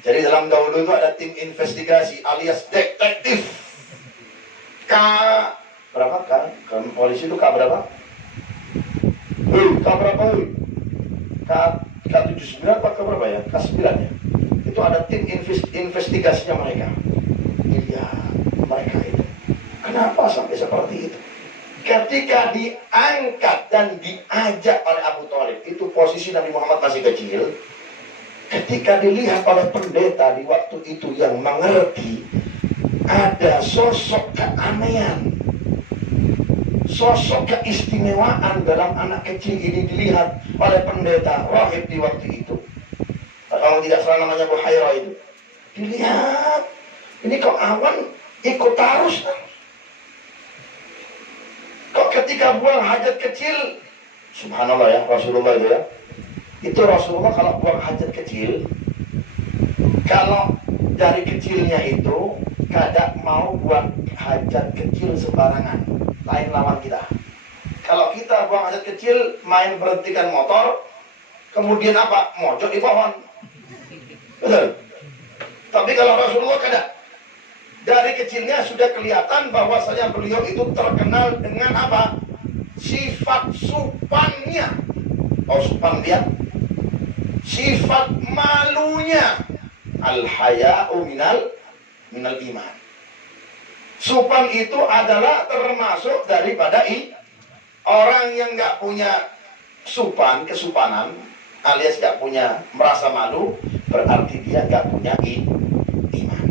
Jadi dalam dahulu itu ada tim investigasi alias detektif. Berapa kan? Polisi itu K berapa? K berapa? K79 apa K berapa ya? K9 ya? Itu ada tim investigasinya mereka. Iya, mereka itu. Kenapa sampai seperti itu? Ketika diangkat dan diajak oleh Abu Thalib, itu posisi Nabi Muhammad masih kecil. Ketika dilihat oleh pendeta di waktu itu yang mengerti, ada sosok keanehan, sosok keistimewaan dalam anak kecil ini dilihat oleh pendeta rahib di waktu itu. Kalau tidak salah namanya Buhairah itu. Dilihat, ini kok awan ikut arus kan? Kok ketika buang hajat kecil, subhanallah ya, Rasulullah itu ya. Itu Rasulullah kalau buang hajat kecil, kalau dari kecilnya itu kadang mau buang hajat kecil sembarangan, lain lawan kita. Kalau kita buang hajat kecil, main berhentikan motor, kemudian apa? Mojok di pohon. Betul. Tapi kalau Rasulullah kadang dari kecilnya sudah kelihatan bahwasanya beliau itu terkenal dengan apa? Sifat supannya. Oh, supan dia. Sifat malunya. Al-haya'u minal iman. Supan itu adalah termasuk daripada orang yang nggak punya kesupanan, alias nggak punya merasa malu, berarti dia nggak punya iman.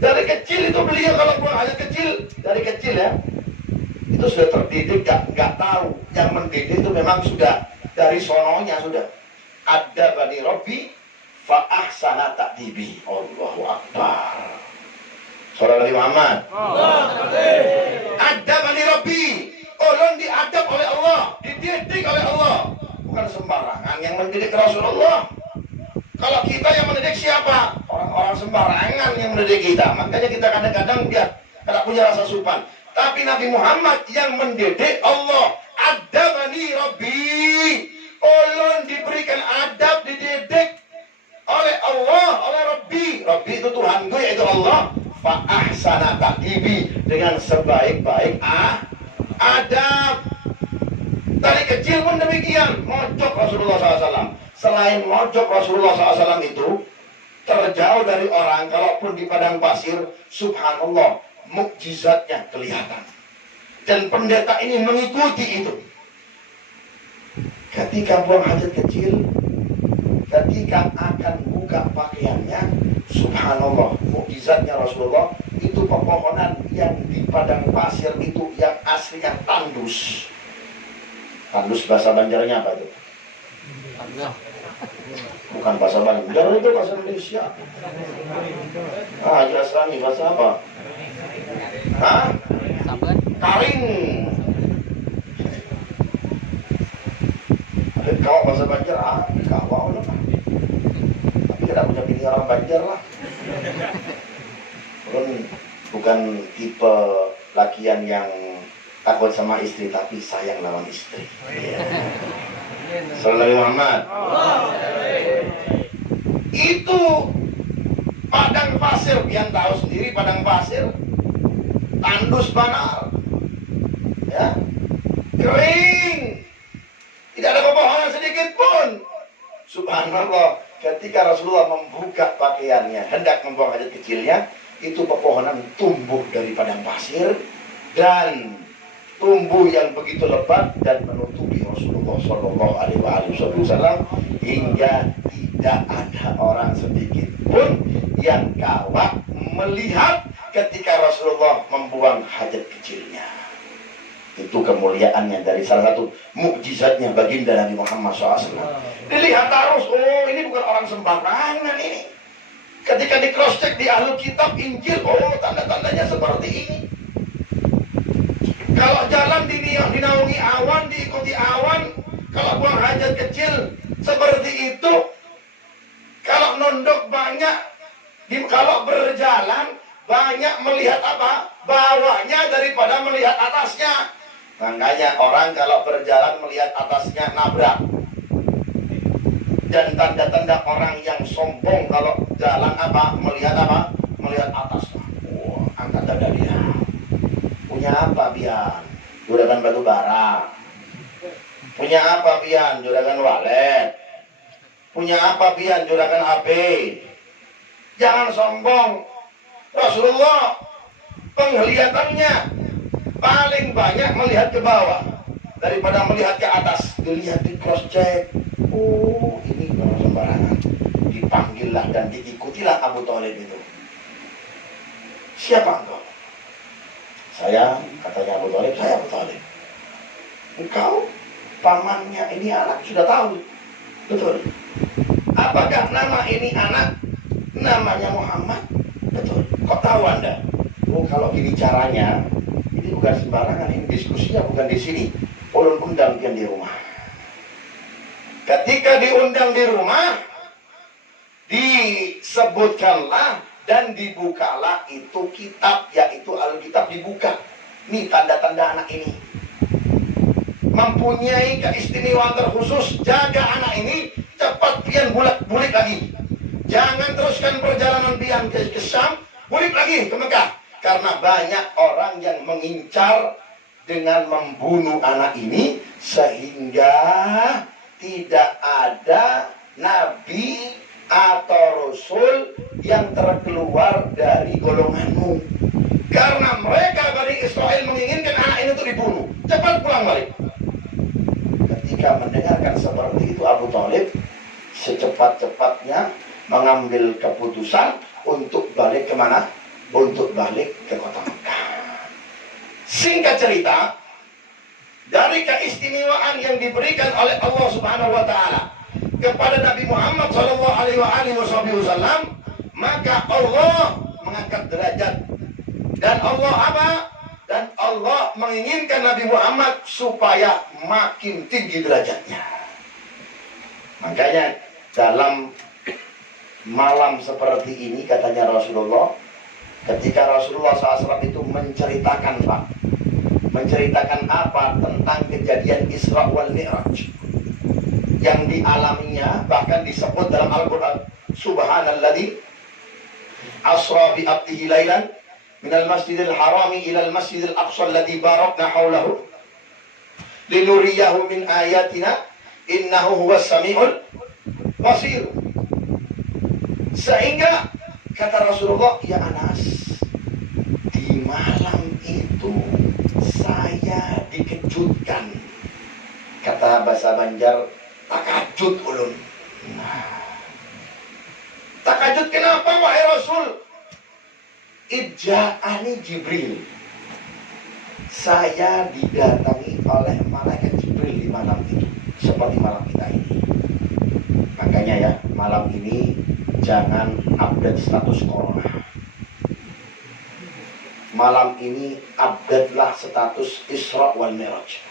Dari kecil itu beliau kalau buang hajat kecil, dari kecil ya, itu sudah terdidik, nggak tahu. Yang mendidik itu memang sudah dari sononya sudah. Ada bani Rabbi fa ahsana ta'dibi. Allahu Akbar. Saudara Nabi Muhammad. Ada bani Rabbi. Orang diadab oleh Allah, dididik oleh Allah. Bukan sembarangan yang mendidik Rasulullah. Kalau kita yang mendidik siapa? Orang-orang sembarangan yang mendidik kita. Makanya kita kadang-kadang dia tidak punya rasa sopan. Tapi Nabi Muhammad yang mendidik Allah. Ada bani Rabbi. Ulun diberikan adab, dididik oleh Allah, oleh Rabbi. Rabbi itu Tuhan gue, yaitu Allah. Fa ahsana ta'dibi, dengan sebaik-baik adab. Dari kecil pun demikian. Mojok Rasulullah SAW. Selain mojok Rasulullah SAW itu terjauh dari orang, kalaupun di padang pasir, subhanallah, mukjizatnya kelihatan. Dan pendeta ini mengikuti itu. Ketika buang hajat kecil, ketika akan buka pakaiannya, subhanallah, mukjizatnya Rasulullah, itu pepohonan yang di padang pasir itu yang aslinya tandus. Tandus bahasa Banjarnya apa itu? Bukan bahasa Banjar, itu bahasa Indonesia. Jelas lagi bahasa apa? Karing. Kalau bahasa Banjar, kawal lah. Tapi tidak punya pilih orang Banjar lah. Bukan tipe lakian yang takut sama istri tapi sayang lawan istri. Sallallahu Muhammad. Itu padang pasir, yang tahu sendiri padang pasir, tandus banar, ya, kering, tidak ada pepohonan sedikit pun. Subhanallah, ketika Rasulullah membuka pakaiannya, hendak membuang hajat kecilnya, itu pepohonan tumbuh dari padang pasir dan tumbuh yang begitu lebat dan menutupi Rasulullah Shallallahu Alaihi Wasallam hingga tidak ada orang sedikit pun yang kawat melihat ketika Rasulullah membuang hajat kecilnya. Itu kemuliaannya dari salah satu mukjizatnya baginda Nabi Muhammad SAW. Dilihat harus, oh ini bukan orang sembarangan ini. Ketika di cross check di Alkitab Injil, oh tanda-tandanya seperti ini. Kalau jalan dinaungi awan, diikuti awan. Kalau buang hajat kecil seperti itu. Kalau nunduk banyak, kalau berjalan banyak melihat apa? Bawahnya daripada melihat atasnya. Makanya orang kalau berjalan melihat atasnya nabrak. Dan tanda-tanda orang yang sombong kalau jalan apa? Melihat apa? Melihat atasnya. Wah, angkat dada dia. Punya apa pian? Juragan batu bara. Punya apa pian? Juragan walet. Punya apa pian? Juragan HP. Jangan sombong. Rasulullah penglihatannya paling banyak melihat ke bawah daripada melihat ke atas. Dilihat di cross check. Oh, ini bukan sembarangan. Dipanggillah dan diikutilah Abu Thalib itu. Siapa engkau? Saya, katanya Abu Thalib, saya Abu Thalib. Engkau pamannya ini anak sudah tahu. Betul. Apakah nama ini anak namanya Muhammad? Betul. Kok tahu Anda? Oh, kalau gini caranya, ini bukan sembarangan, ini diskusinya bukan di sini. Ulun undang pian di rumah. Ketika diundang di rumah, disebutkanlah dan dibukalah itu kitab, yaitu Alkitab dibuka. Ini tanda-tanda anak ini mempunyai keistimewaan terkhusus. Jaga anak ini, cepat pian bulik lagi. Jangan teruskan perjalanan pian ke Syam, bulik lagi ke Mekah. Karena banyak orang yang mengincar dengan membunuh anak ini, sehingga tidak ada nabi atau rasul yang terkeluar dari golonganmu. Karena mereka Bani Israel menginginkan anak ini untuk dibunuh. Cepat pulang balik. Ketika mendengarkan seperti itu, Abu Thalib secepat-cepatnya mengambil keputusan untuk balik kemana? Untuk balik ke kota Mekah. Singkat cerita, dari keistimewaan yang diberikan oleh Allah Subhanahu wa taala kepada Nabi Muhammad sallallahu alaihi wasallam, maka Allah mengangkat derajat. Dan Allah apa? Dan Allah menginginkan Nabi Muhammad supaya makin tinggi derajatnya. Makanya dalam malam seperti ini, katanya Rasulullah, ketika Rasulullah SAW itu menceritakan, Pak, menceritakan apa? Tentang kejadian Isra wal Mi'raj yang dialaminya, bahkan disebut dalam Al-Quran, Subhanalladzi asra bi abdihi lailan minal masjidil harami ilal masjidil aqsa alladzi barakna haulahu linuriyahu min ayatina innahu huwas samiul basir. Sehingga kata Rasulullah, ya Anas, di malam itu saya dikejutkan. Kata bahasa Banjar, takajut ulun. Takajut kenapa wahai Rasul? Ija'ani Jibril. Saya didatangi oleh malaikat Jibril di malam itu, seperti malam kita ini. Makanya ya, malam ini jangan update status corona. Malam ini update-lah status Isra wal Mi'raj,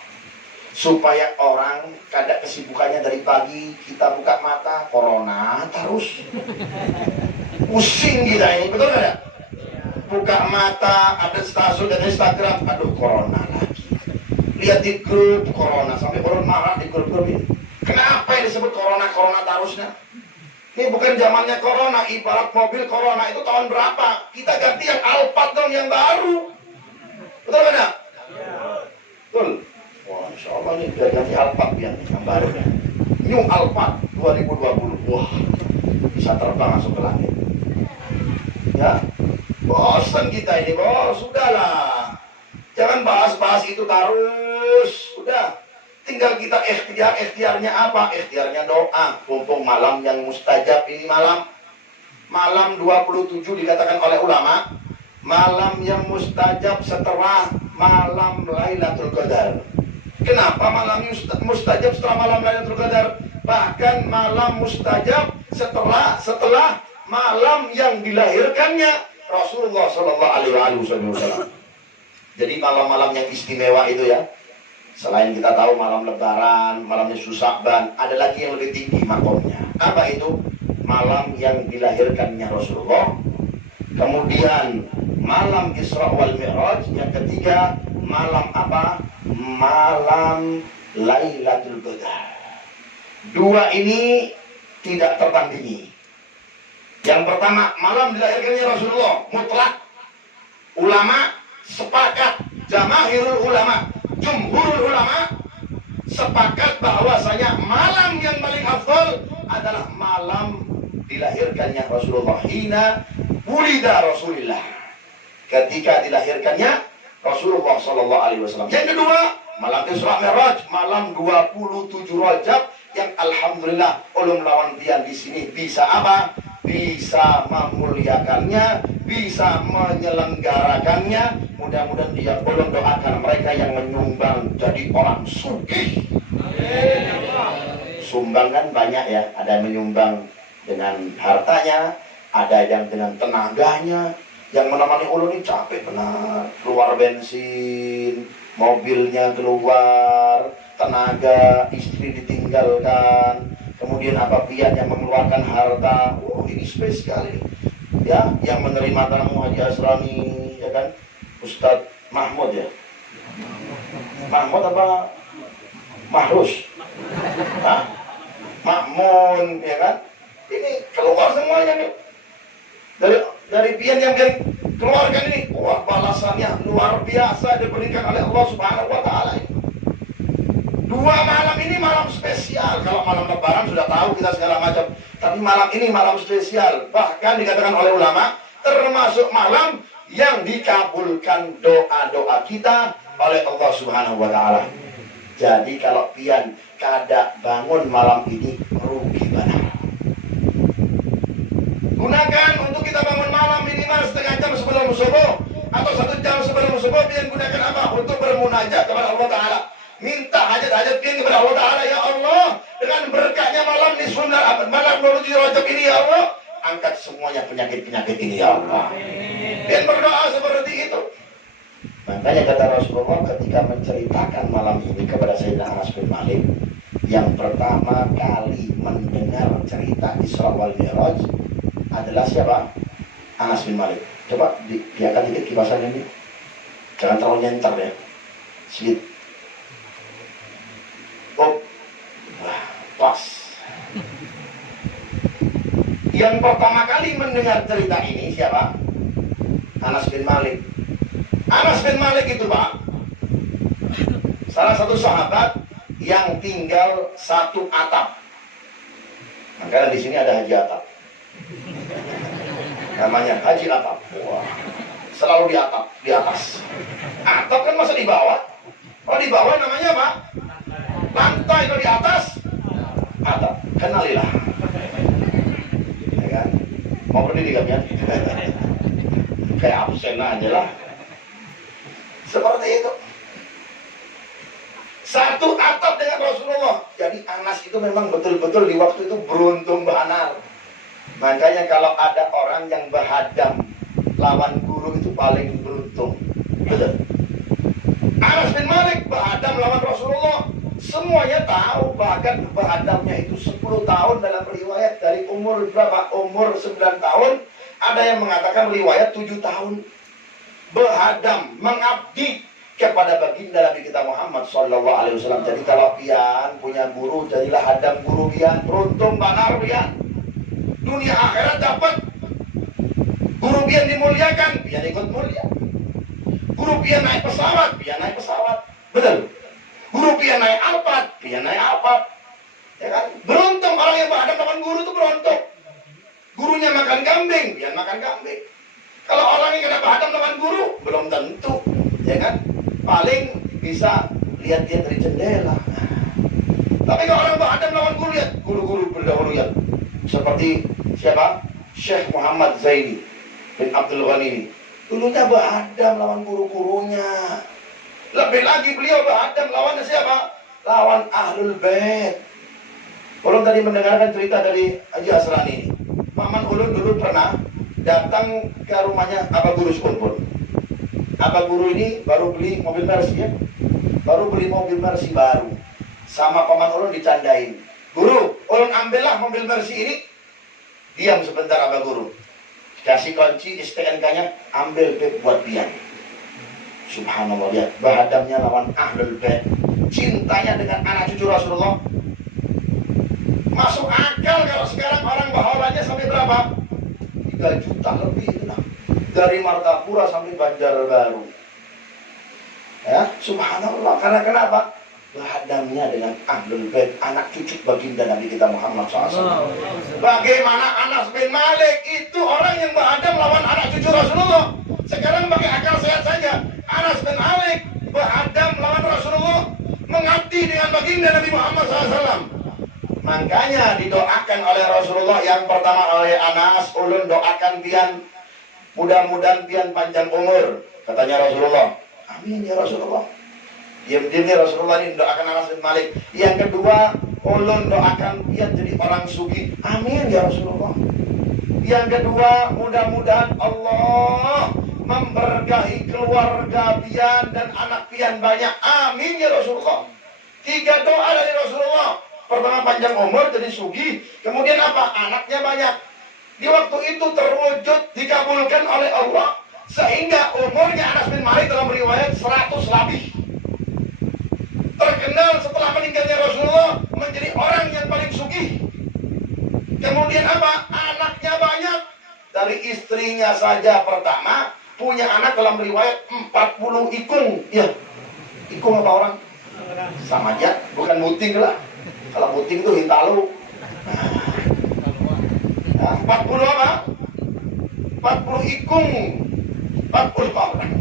supaya orang kada kesibukannya dari pagi kita buka mata corona terus. Pusing kita ini, betul kada? Buka mata ada status dan Instagram, aduh corona lagi. Lihat di grup corona, sampai baru marah di grup-grup ini. Kenapa yang disebut corona terusnya? Ini bukan zamannya corona, ibarat mobil corona itu tahun berapa? Kita ganti yang Alphard dong, yang baru. Betul kan? Ya? Betul. Wah, insya Allah ini udah ganti Alphard yang baru. New Alphard 2020. Wah, bisa terbang masuk ke langit. Ya, bosan kita ini, bos. Sudahlah. Jangan bahas-bahas itu terus. Udah, tinggal kita ikhtiarnya apa? Ikhtiarnya doa. Mumpung malam yang mustajab ini malam 27 dikatakan oleh ulama, malam yang mustajab setelah malam Lailatul Qadar. Kenapa malam mustajab setelah malam Lailatul Qadar? Bahkan malam mustajab setelah malam yang dilahirkannya Rasulullah Shallallahu Alaihi Wasallam. Jadi malam-malam yang istimewa itu ya, selain kita tahu malam Lebaran, malamnya Sya'ban, ada lagi yang lebih tinggi makomnya. Apa itu? Malam yang dilahirkannya Rasulullah. Kemudian malam Isra wal Mi'raj. Yang ketiga malam apa? Malam Lailatul Qadar. Dua ini tidak tertandingi. Yang pertama malam dilahirkannya Rasulullah, mutlak. Ulama sepakat, jamaahirul ulama, jumhurul ulama sepakat bahwasanya malam yang paling afdal adalah malam dilahirkannya Rasulullah. Hina wulida Rasulullah, ketika dilahirkannya Rasulullah Sallallahu Alaihi Wasallam. Yang kedua malam Isra Mi'raj, malam 27 Rajab, yang alhamdulillah ulum lawan pian di sini bisa apa? Bisa memuliakannya, bisa menyelenggarakannya. Mudah-mudahan dia ulum doakan mereka yang menyumbang jadi orang sugih. Sumbang kan banyak ya, ada yang menyumbang dengan hartanya, ada yang dengan tenaganya. Yang menemani ulun ini capek benar, keluar bensin, mobilnya keluar, tenaga, istri ditinggalkan, kemudian apa pian yang mengeluarkan harta. Ini spesial ini. Ya, yang menerima tamu Haji Asrami, ya kan, Ustadz Mahmud ya. Mahmud apa Mahrus? Hah? Makmun, ya kan? Ini keluar semuanya nih. Dari pian yang keluarkan ini, wah balasannya luar biasa diberikan oleh Allah Subhanahu wa taala. Dua malam ini malam spesial. Kalau malam Lebaran sudah tahu kita segala macam, tapi malam ini malam spesial. Bahkan dikatakan oleh ulama termasuk malam yang dikabulkan doa-doa kita oleh Allah Subhanahu wa taala. Jadi kalau pian kada bangun malam ini rugi benar. Gunakan untuk kita bangun malam minimal setengah jam sebelum subuh atau 1 jam sebelum subuh. Pian gunakan apa? Untuk bermunajat kepada Allah Ta'ala. Minta hajat-hajat pian kepada Allah Ta'ala. Ya Allah, dengan berkahnya malam nisfun malam 27 Rajab ini ya Allah, angkat semuanya penyakit-penyakit ini ya Allah. Pian berdoa seperti itu. Makanya kata Rasulullah ketika menceritakan malam ini kepada Sayyidina Anas bin Malik, yang pertama kali mendengar cerita Isra wal Mi'raj adalah siapa? Anas bin Malik. Coba diakan dikit kipasan ini. Jangan terlalu nyentar ya. Sedikit. Oh. Wah, pas. Yang pertama kali mendengar cerita ini siapa? Anas bin Malik. Anas bin Malik itu Pak, salah satu sahabat yang tinggal satu atap. Makanya di sini ada Haji Atap. Namanya Haji Atap. Wah, selalu di atap, di atas. Atap kan masa di bawah? Kalau di bawah namanya apa? Lantai. Kalau di atas atap. Kenalilah. Ya kan? Mau berdiri kan? Kayak absen aja lah. Seperti itu. Satu atap dengan Rasulullah. Jadi Anas itu memang betul-betul di waktu itu beruntung benar. Makanya kalau ada orang yang berhadam lawan guru itu paling beruntung. Betul. Anas bin Malik berhadam lawan Rasulullah. Semuanya tahu, bahkan berhadamnya itu 10 tahun dalam riwayat. Dari umur berapa? Umur 9 tahun. Ada yang mengatakan riwayat 7 tahun. Berhadam, mengabdi kepada baginda Nabi kita Muhammad Sallallahu Alaihi Wasallam. Jadi kalau pian punya guru, jadilah hadam guru pian. Beruntung banar pian. Dunia akhirat dapat. Guru pian dimuliakan, pian ikut mulia. Guru pian naik pesawat, pian naik pesawat. Betul. Guru pian naik alpat, pian naik alpat. Ya kan? Beruntung orang yang berhadam dengan guru itu beruntung. Gurunya makan kambing, pian makan kambing. Kalau orang yang kena berhadam dengan guru, belum tentu, ya kan? paling bisa lihat dia dari jendela. Tapi kalau orang Adam lawan guru, lihat guru-guru berdahulu yang seperti siapa? Syekh Muhammad Zaini bin Abdul Ghani. Dulunya Adam lawan guru-gurunya. Lebih lagi beliau Adam lawan siapa? Lawan Ahlul Bait. Ulun tadi mendengarkan cerita dari Haji Asrani ini. Paman Ulun dulu pernah datang ke rumahnya Abah Guru Sukunpun. Abah Guru ini baru beli mobil Mercy ya. Baru beli mobil Mercy baru. Sama paman Ulun dicandain. Guru, Ulun ambillah mobil Mercy ini. Diam sebentar Abah Guru. Kasih kunci STNK-nya, ambil buat dia. Subhanallah, lihat Bahadamnya lawan Ahlul Bait. Cintanya dengan anak cucu Rasulullah. Masuk akal kalau sekarang orang baholanya sampai berapa? 3 juta lebih itu nah. Dari Martapura sampai Banjarbaru. Ya, subhanallah. Karena kenapa? Bahadamnya dengan Ahlul Bait, anak cucu baginda Nabi kita Muhammad SAW. Bagaimana Anas bin Malik itu orang yang bahadam lawan anak cucu Rasulullah. Sekarang pakai akal sehat saja. Anas bin Malik bahadam lawan Rasulullah, mengabdi dengan baginda Nabi Muhammad SAW. Makanya didoakan oleh Rasulullah yang pertama oleh Anas, ulun doakan pian mudah-mudahan pian panjang umur, katanya Rasulullah. Amin ya Rasulullah. Diam-diam ya Rasulullah ini doakan Anas bin Malik. Yang kedua, ulun doakan pian jadi orang sugih. Amin ya Rasulullah. Yang kedua, mudah-mudahan Allah memberkahi keluarga pian dan anak pian banyak. Amin ya Rasulullah. 3 doa dari Rasulullah. Pertama panjang umur jadi sugih, kemudian apa? Anaknya banyak. Di waktu itu terwujud dikabulkan oleh Allah sehingga umurnya Anas bin Malik dalam riwayat 100 lebih. Terkenal setelah meninggalnya Rasulullah menjadi orang yang paling sugih. Kemudian apa? Anaknya banyak. Dari istrinya saja pertama punya anak dalam riwayat 40 ikung. Ya, ikung apa orang? Sama aja, bukan muting lah. Kalau puting itu hintalu. Nah, 40 apa? 40 ikung. 40 orang.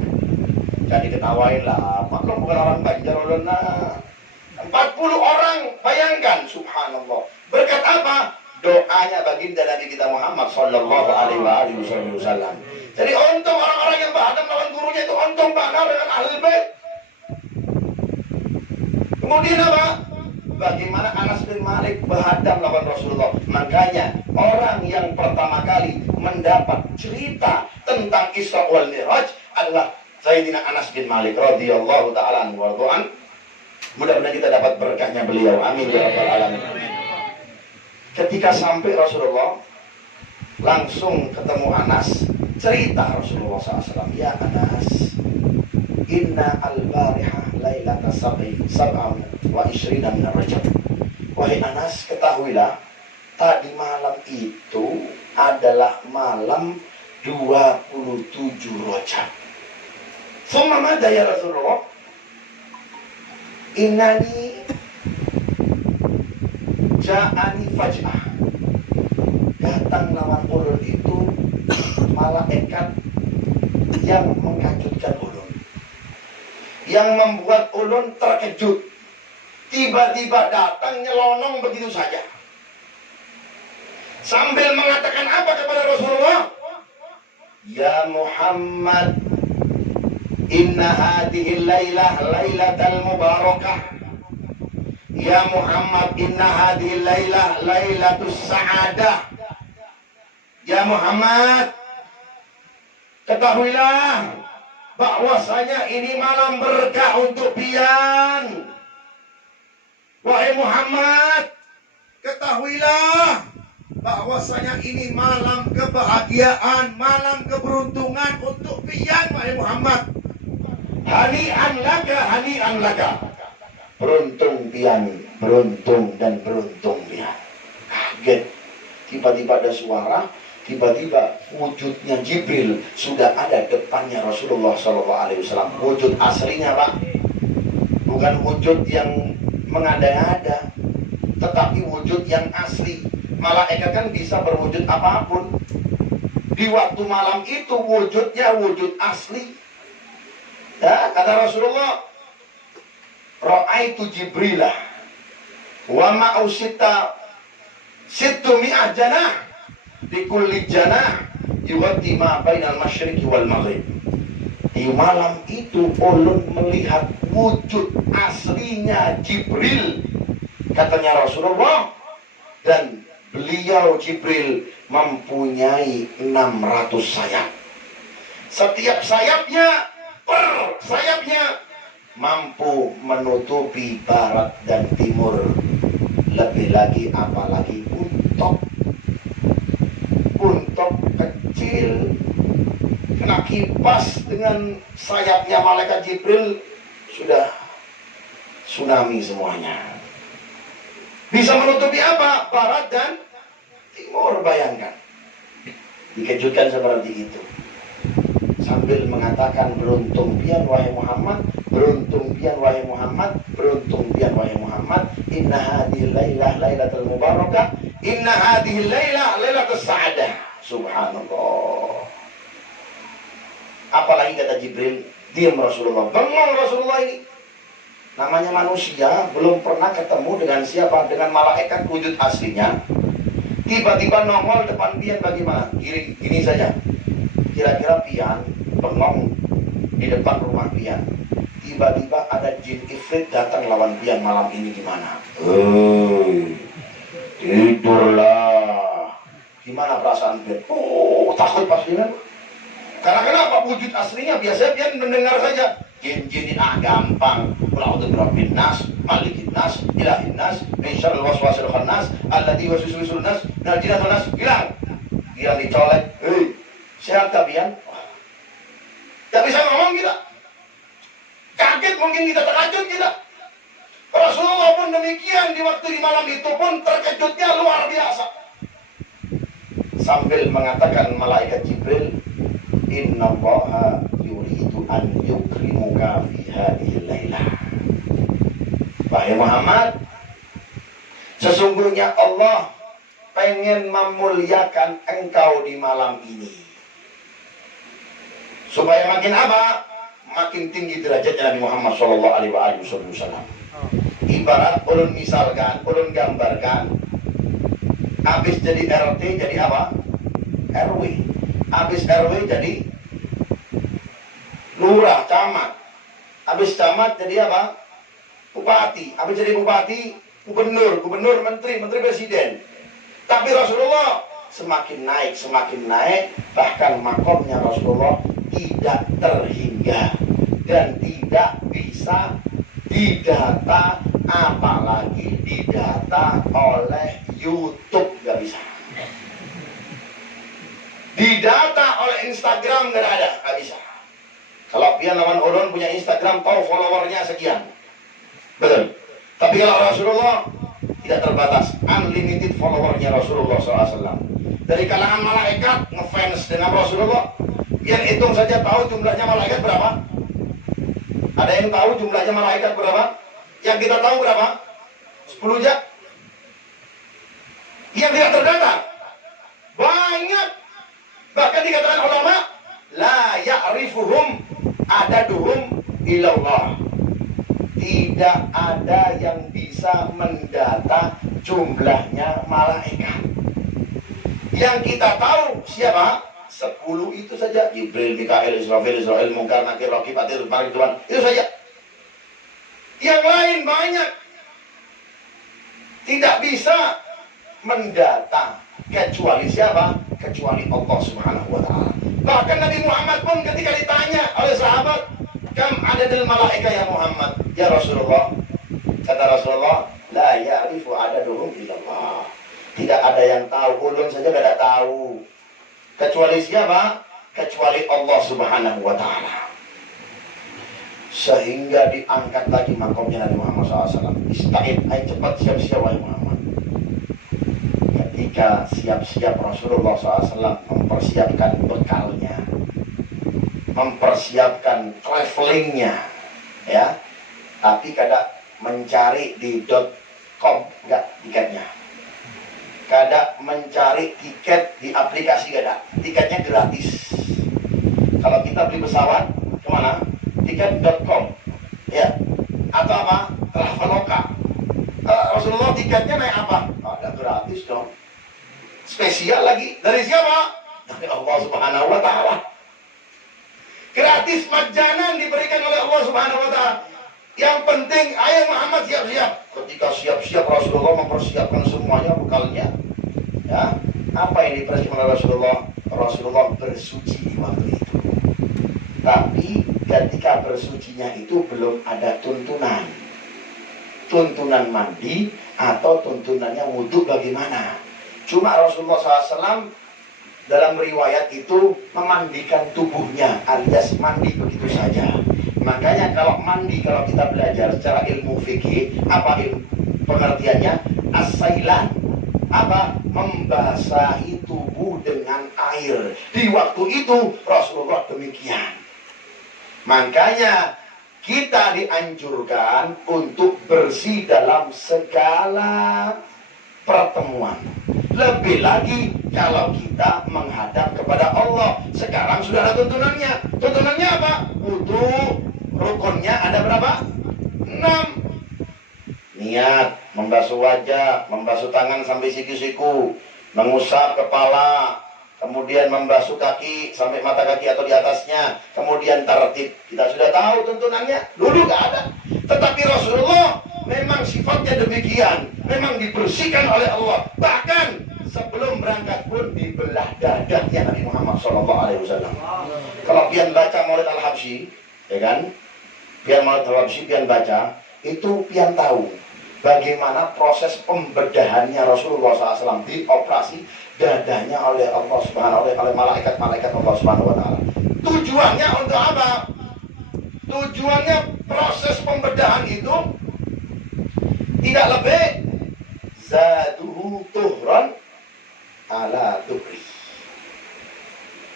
Jadi ketawain lah. Maklum bukan orang Banjar ulun. 40 orang. Bayangkan. Subhanallah. Berkat apa? Doanya baginda Nabi kita Muhammad sallallahu alaihi wasallam. Jadi untung orang-orang yang bahadam lawan gurunya itu untung bakal dengan Ahlul Bait. Kemudian apa? Bagaimana Anas bin Malik bahadam lawan Rasulullah. Makanya orang yang pertama kali mendapat cerita tentang Isra wal Mi'raj adalah Sayyidina Anas bin Malik radhiyallahu ta'ala anhu. Mudah-mudahan kita dapat berkahnya beliau. Amin ya rabbal alamin. Ketika sampai Rasulullah, langsung ketemu Anas, cerita Rasulullah SAW. Ya Anas, inna al-barihah lailata sab'am wa ishrina minar Rajab. Wahai Anas, ketahuilah tadi malam itu adalah malam 27 Rajab. Summa madha ya Rasulullah? Innani ja'ani faj'ah. Datang lawan ulun itu malaikat yang mengkajutkan ulun, yang membuat ulun terkejut. Tiba-tiba datang nyelonong begitu saja, sambil mengatakan apa kepada Rasulullah? Ya Muhammad, inna hadhihi lailah lailatal mubarakah. Ya Muhammad, inna hadhihi lailah lailatus sa'adah. Ya Muhammad, ketahuilah bahwasanya ini malam berkah untuk pian. Wahai Muhammad, ketahuilah bahwasanya ini malam kebahagiaan, malam keberuntungan untuk pian. Wahai Muhammad, hani'an laka, hani'an laka. Beruntung pian, beruntung dan beruntung pian. Kaget, tiba-tiba ada suara, tiba-tiba wujudnya Jibril sudah ada depannya Rasulullah SAW. Wujud aslinya Pak, bukan wujud yang mengada-ada, tetapi wujud yang asli. Malaikat kan bisa berwujud apapun. Di waktu malam itu wujudnya wujud asli. Ya, kata Rasulullah, ra'aitu Jibrilah wa ma'u sittu mi'ah janah di kulli janah yughatti ma bainal masyriqi wal maghrib. Di malam itu ulun melihat wujud aslinya Jibril, katanya Rasulullah, dan beliau Jibril mempunyai 600 sayap. Setiap sayapnya per sayapnya mampu menutupi barat dan timur. Lebih lagi apalagi buntok kecil kena kipas dengan sayapnya malaikat Jibril, sudah tsunami semuanya. Bisa menutupi apa? Barat dan timur, bayangkan. Dikejutkan seperti itu. Sambil mengatakan, beruntung pian wahai Muhammad, beruntung pian wahai Muhammad, beruntung pian wahai Muhammad. Inna hadhihi lailah lailatul mubarakah, inna hadhihi lailah lailatus sa'adah. Subhanallah. Apalagi kata Jibril, diam Rasulullah. Bengong Rasulullah ini. Namanya manusia, belum pernah ketemu dengan siapa? Dengan malaikat wujud aslinya. Tiba-tiba nongol depan pian bagaimana? Gini saja. Kira-kira pian bengong di depan rumah pian. Tiba-tiba ada jin ifrit datang lawan pian malam ini gimana? Tidurlah. Gimana perasaan pian? Takut pastinya. Karena kenapa? Wujud aslinya biasanya pian mendengar saja. Jin-jin gampang. Qul a'udzu birabbin nas, malikin nas, ilahin nas, min syarril waswasil khannas, alladzi yuwaswisu fis nas, minal jinnati wan nas. Hilang. Dia dicolek. Hei, sehat tak pian? Tak bisa ngomong kita. Kaget mungkin kita, terkejut kita. Rasulullah pun demikian, di waktu di malam itu pun terkejutnya luar biasa. Sambil mengatakan malaikat Jibril, innallaha yuridu an yukrimuka fi hadhihi lailah. Wahai Muhammad, sesungguhnya Allah pengen memuliakan engkau di malam ini. Supaya makin apa? Makin tinggi derajatnya Nabi Muhammad sallallahu alaihi wasallam. Ibarat ulun misalkan, ulun gambarkan, habis jadi RT jadi apa? RW. Habis RW jadi lurah, camat. Habis camat jadi apa? Bupati. Habis jadi bupati, gubernur, menteri presiden. Tapi Rasulullah semakin naik, bahkan makomnya Rasulullah tidak terhingga dan tidak bisa didata, apalagi didata oleh YouTube, gak bisa. Didata oleh Instagram gak ada, gak bisa. Kalau pian lawan ulun punya Instagram, tahu followernya sekian, betul. Tapi kalau Rasulullah tidak terbatas, unlimited followernya Rasulullah SAW. Dari kalangan malaikat ngefans dengan Rasulullah, yang hitung saja tahu jumlahnya malaikat berapa? Ada yang tahu jumlahnya malaikat berapa? Yang kita tahu berapa? 10 aja. Yang tidak terdata banyak. Bahkan dikatakan ulama, la ya'rifuhum adaduhum illallah. Tidak ada yang bisa mendata jumlahnya malaikat. Yang kita tahu siapa? 10 itu saja. Jibril, Mikail, Israfil, Munkar, Nakir, Raqib, Atid, Marid, Tuhan. Itu saja. Yang lain banyak. Tidak bisa mendata. Kecuali siapa? Kecuali Allah Subhanahu wa ta'ala. Bahkan Nabi Muhammad pun ketika ditanya oleh sahabat, kam adadil malaika ya Muhammad? Ya Rasulullah. Kata Rasulullah, la ya'rifu adaduhum illallah. Tidak ada yang tahu. Ulun saja tidak tahu. Kecuali siapa? Kecuali Allah Subhanahu wa ta'ala. Sehingga diangkat lagi makomnya Nabi Muhammad SAW. Ista'id, ayo cepat siap-siap wahai Muhammad. Ketika siap-siap Rasulullah SAW mempersiapkan bekalnya, mempersiapkan travelingnya, ya. Tapi kadang mencari di .com, enggak tiketnya. Kada mencari tiket di aplikasi, kada. Tiketnya gratis. Kalau kita beli pesawat, kemana? tiket.com, ya, atau apa? Traveloka. Rasulullah tiketnya naik apa? Ada gratis dong. Spesial lagi. Dari siapa? Dari Allah Subhanahu wa Ta'ala. Gratis majanan diberikan oleh Allah Subhanahu wa Ta'ala. Yang penting, ayo Muhammad siap-siap. Ketika siap-siap Rasulullah mempersiapkan semuanya bekalnya. Ya, apa yang dipersiapkan oleh Rasulullah? Rasulullah bersuci di waktu itu. Tapi ketika bersucinya itu belum ada tuntunan. Tuntunan mandi atau tuntunannya wudhu bagaimana. Cuma Rasulullah SAW dalam riwayat itu memandikan tubuhnya alias mandi begitu saja. Makanya kalau mandi, kalau kita belajar secara ilmu fikih, apa ilmu pengertiannya? As-sailan. Apa? Membasahi tubuh dengan air. Di waktu itu Rasulullah demikian. Makanya kita dianjurkan untuk bersih dalam segala pertemuan. Lebih lagi kalau kita menghadap kepada Allah. Sekarang sudah ada tuntunannya. Tuntunannya apa? Wudu. Rukunnya ada berapa? 6. Niat, membasuh wajah, membasuh tangan sampai siku-siku, mengusap kepala, kemudian membasuh kaki sampai mata kaki atau di atasnya, kemudian tertib. Kita sudah tahu tuntunannya. Dulu nggak ada. Tetapi Rasulullah memang sifatnya demikian. Memang dibersihkan oleh Allah. Bahkan sebelum berangkat pun dibelah dadanya Nabi Muhammad SAW. Kalau pian baca Maulid Al-Habsyi, ya kan? Pian Maulid Al-Habsyi, pian baca, itu pian tahu bagaimana proses pembedahannya Rasulullah SAW di operasi dadanya oleh Allah Subhanahu wa Ta'ala, oleh malaikat-malaikat Allah Subhanahu wa Ta'ala. Tujuannya untuk apa? Tujuannya proses pembedahan itu tidak lebih zaduhu tuhran ala tuhri.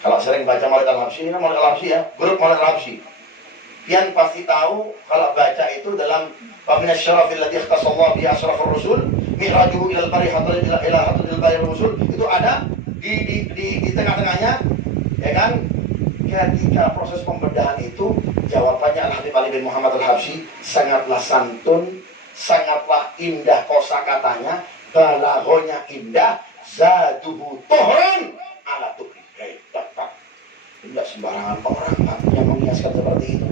Kalau sering baca Maulid Al-Habsyi, ini Maulid Al-Habsyi ya, grup Maulid Al-Habsyi, pian pasti tahu kalau baca itu dalam Waminas syarafil ladhi ikhtasallahu bihi asyrafur rusul mi'rajuhu ilal bari hatul ila hatul bari rusul, itu ada di tengah-tengahnya, ya kan? Ketika proses pembedahan itu, jawabannya Al-Habib Ali bin Muhammad Al-Habsyi sangatlah santun, sangatlah indah kosakatanya, balaghahnya indah, zaduhu tuhran ala tuhri. Tidak sembarangan orang Pak yang mengiaskan seperti itu.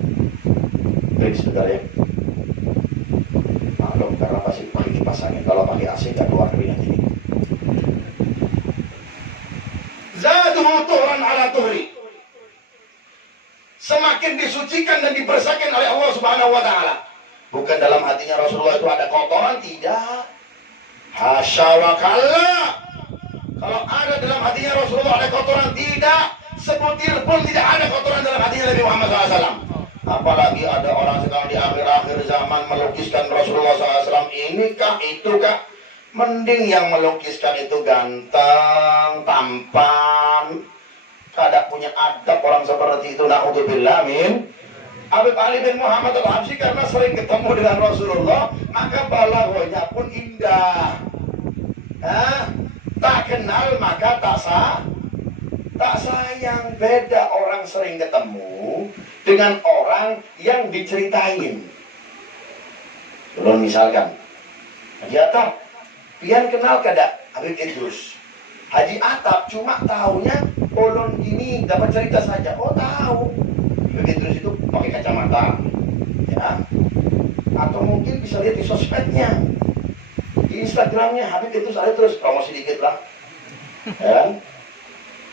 Baik saudara ya. Maklum karena pasti pakai kipas angin, kalau pakai AC nggak keluar keringat ini. Zaduhu tuhran ala tuhri. Semakin disucikan dan dibersihkan oleh Allah Subhanahu wa Ta'ala. Bukan dalam hatinya Rasulullah itu ada kotoran, tidak. Hasya wa kalla. Kalau ada dalam hatinya Rasulullah ada kotoran, tidak. Sebutir pun tidak ada kotoran dalam hatinya Nabi Muhammad SAW. Apalagi ada orang sekarang di akhir-akhir zaman melukiskan Rasulullah SAW ini kah, itu kah. Mending yang melukiskan itu ganteng, tampan, kada punya adab orang seperti itu. Na'udzubillah min. Habib Ali bin Muhammad Al-Habsyi karena sering ketemu dengan Rasulullah, maka balaghahnya pun indah. Tak kenal maka tak sayang. Beda orang sering ketemu dengan orang yang diceritain. Belum misalkan Haji Atap, pian kenal kada Habib Idrus? Haji Atap cuma tahunya polon ini dapat cerita saja. Oh tahu, Habib Idrus itu pakai kacamata, ya. Atau mungkin bisa lihat di sosmednya, di Instagramnya Habib Idrus ada terus promosi dikit lah, ya.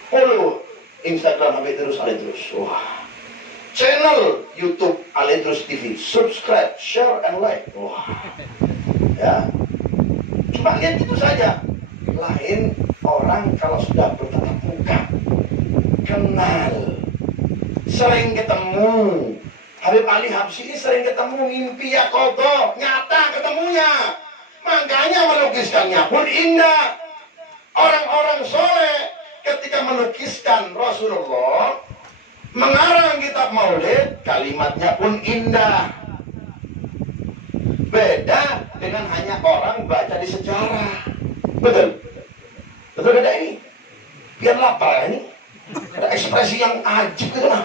Follow Instagram Habib Idrus ada terus. Wah. Channel YouTube Al-Idrus TV, subscribe, share, and like. Wah, ya. Cuma lihat itu saja. Lain orang kalau sudah bertatap muka, kenal, sering ketemu. Habib Ali Habsyi ini sering ketemu, mimpi ya kodo, nyata ketemunya. Makanya melukiskannya pun indah. Orang-orang soleh ketika melukiskan Rasulullah, mengarang kitab maulid, kalimatnya pun indah. Beda dengan hanya orang baca di sejarah. Betul? Betul ada ini? Biar lapar ini. Ada ekspresi yang ajib gitu nah.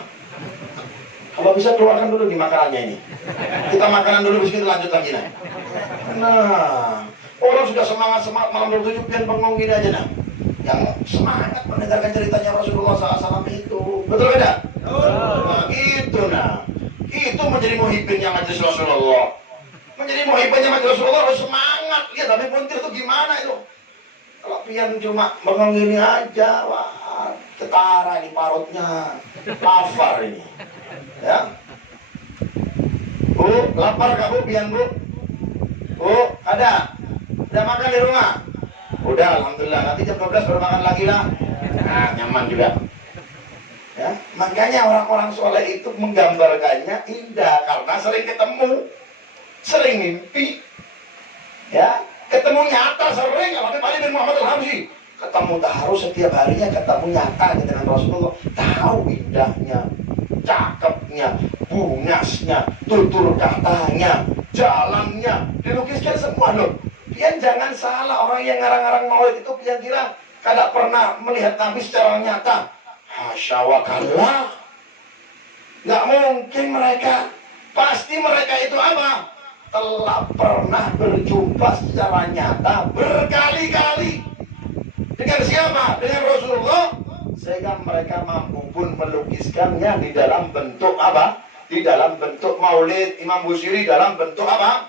Kalau bisa keluarkan dulu di makanannya ini. Kita makanan dulu, habis itu lanjut lagi nah. Nah, orang sudah semangat malam 27 pian bengong gini aja nah. Yang semangat mendengarkan ceritanya Rasulullah SAW itu, betul tidak? Nah, itu nah. Itu menjadi muhibbinnya majelis Rasulullah. Menjadi muhibbinnya majelis Rasulullah harus semangat. Lihat Habib Muntir itu gimana itu. Kalau pian cuma bengong gini aja, wah, ketara ini parutnya, lapar ini. Ya. Bu, lapar gak Bu, pian Bu? Bu, ada? Udah makan di rumah? Udah, alhamdulillah. Nanti jam 12 baru makan lagi lah. Nah, nyaman juga. Ya, makanya orang-orang soleh itu menggambarkannya indah karena sering ketemu, sering mimpi. Ya, ketemu nyata sering. Habib Ali bin Muhammad Al-Habsyi ketemu taruh setiap harinya, ketemu nyata dengan Rasulullah. Tahu indahnya, cakepnya, bungasnya, tutur katanya, jalannya, dilukiskan semua loh. Pian jangan salah, orang yang ngarang-ngarang maulid itu pian kira kada pernah melihat Nabi secara nyata. Hasya wa kalla. Nggak mungkin mereka. Pasti mereka itu apa? Telah pernah berjumpa secara nyata berkali-kali. Dengan siapa? Dengan Rasulullah. Sehingga mereka mampu pun melukiskannya di dalam bentuk apa? Di dalam bentuk maulid. Imam Busiri dalam bentuk apa?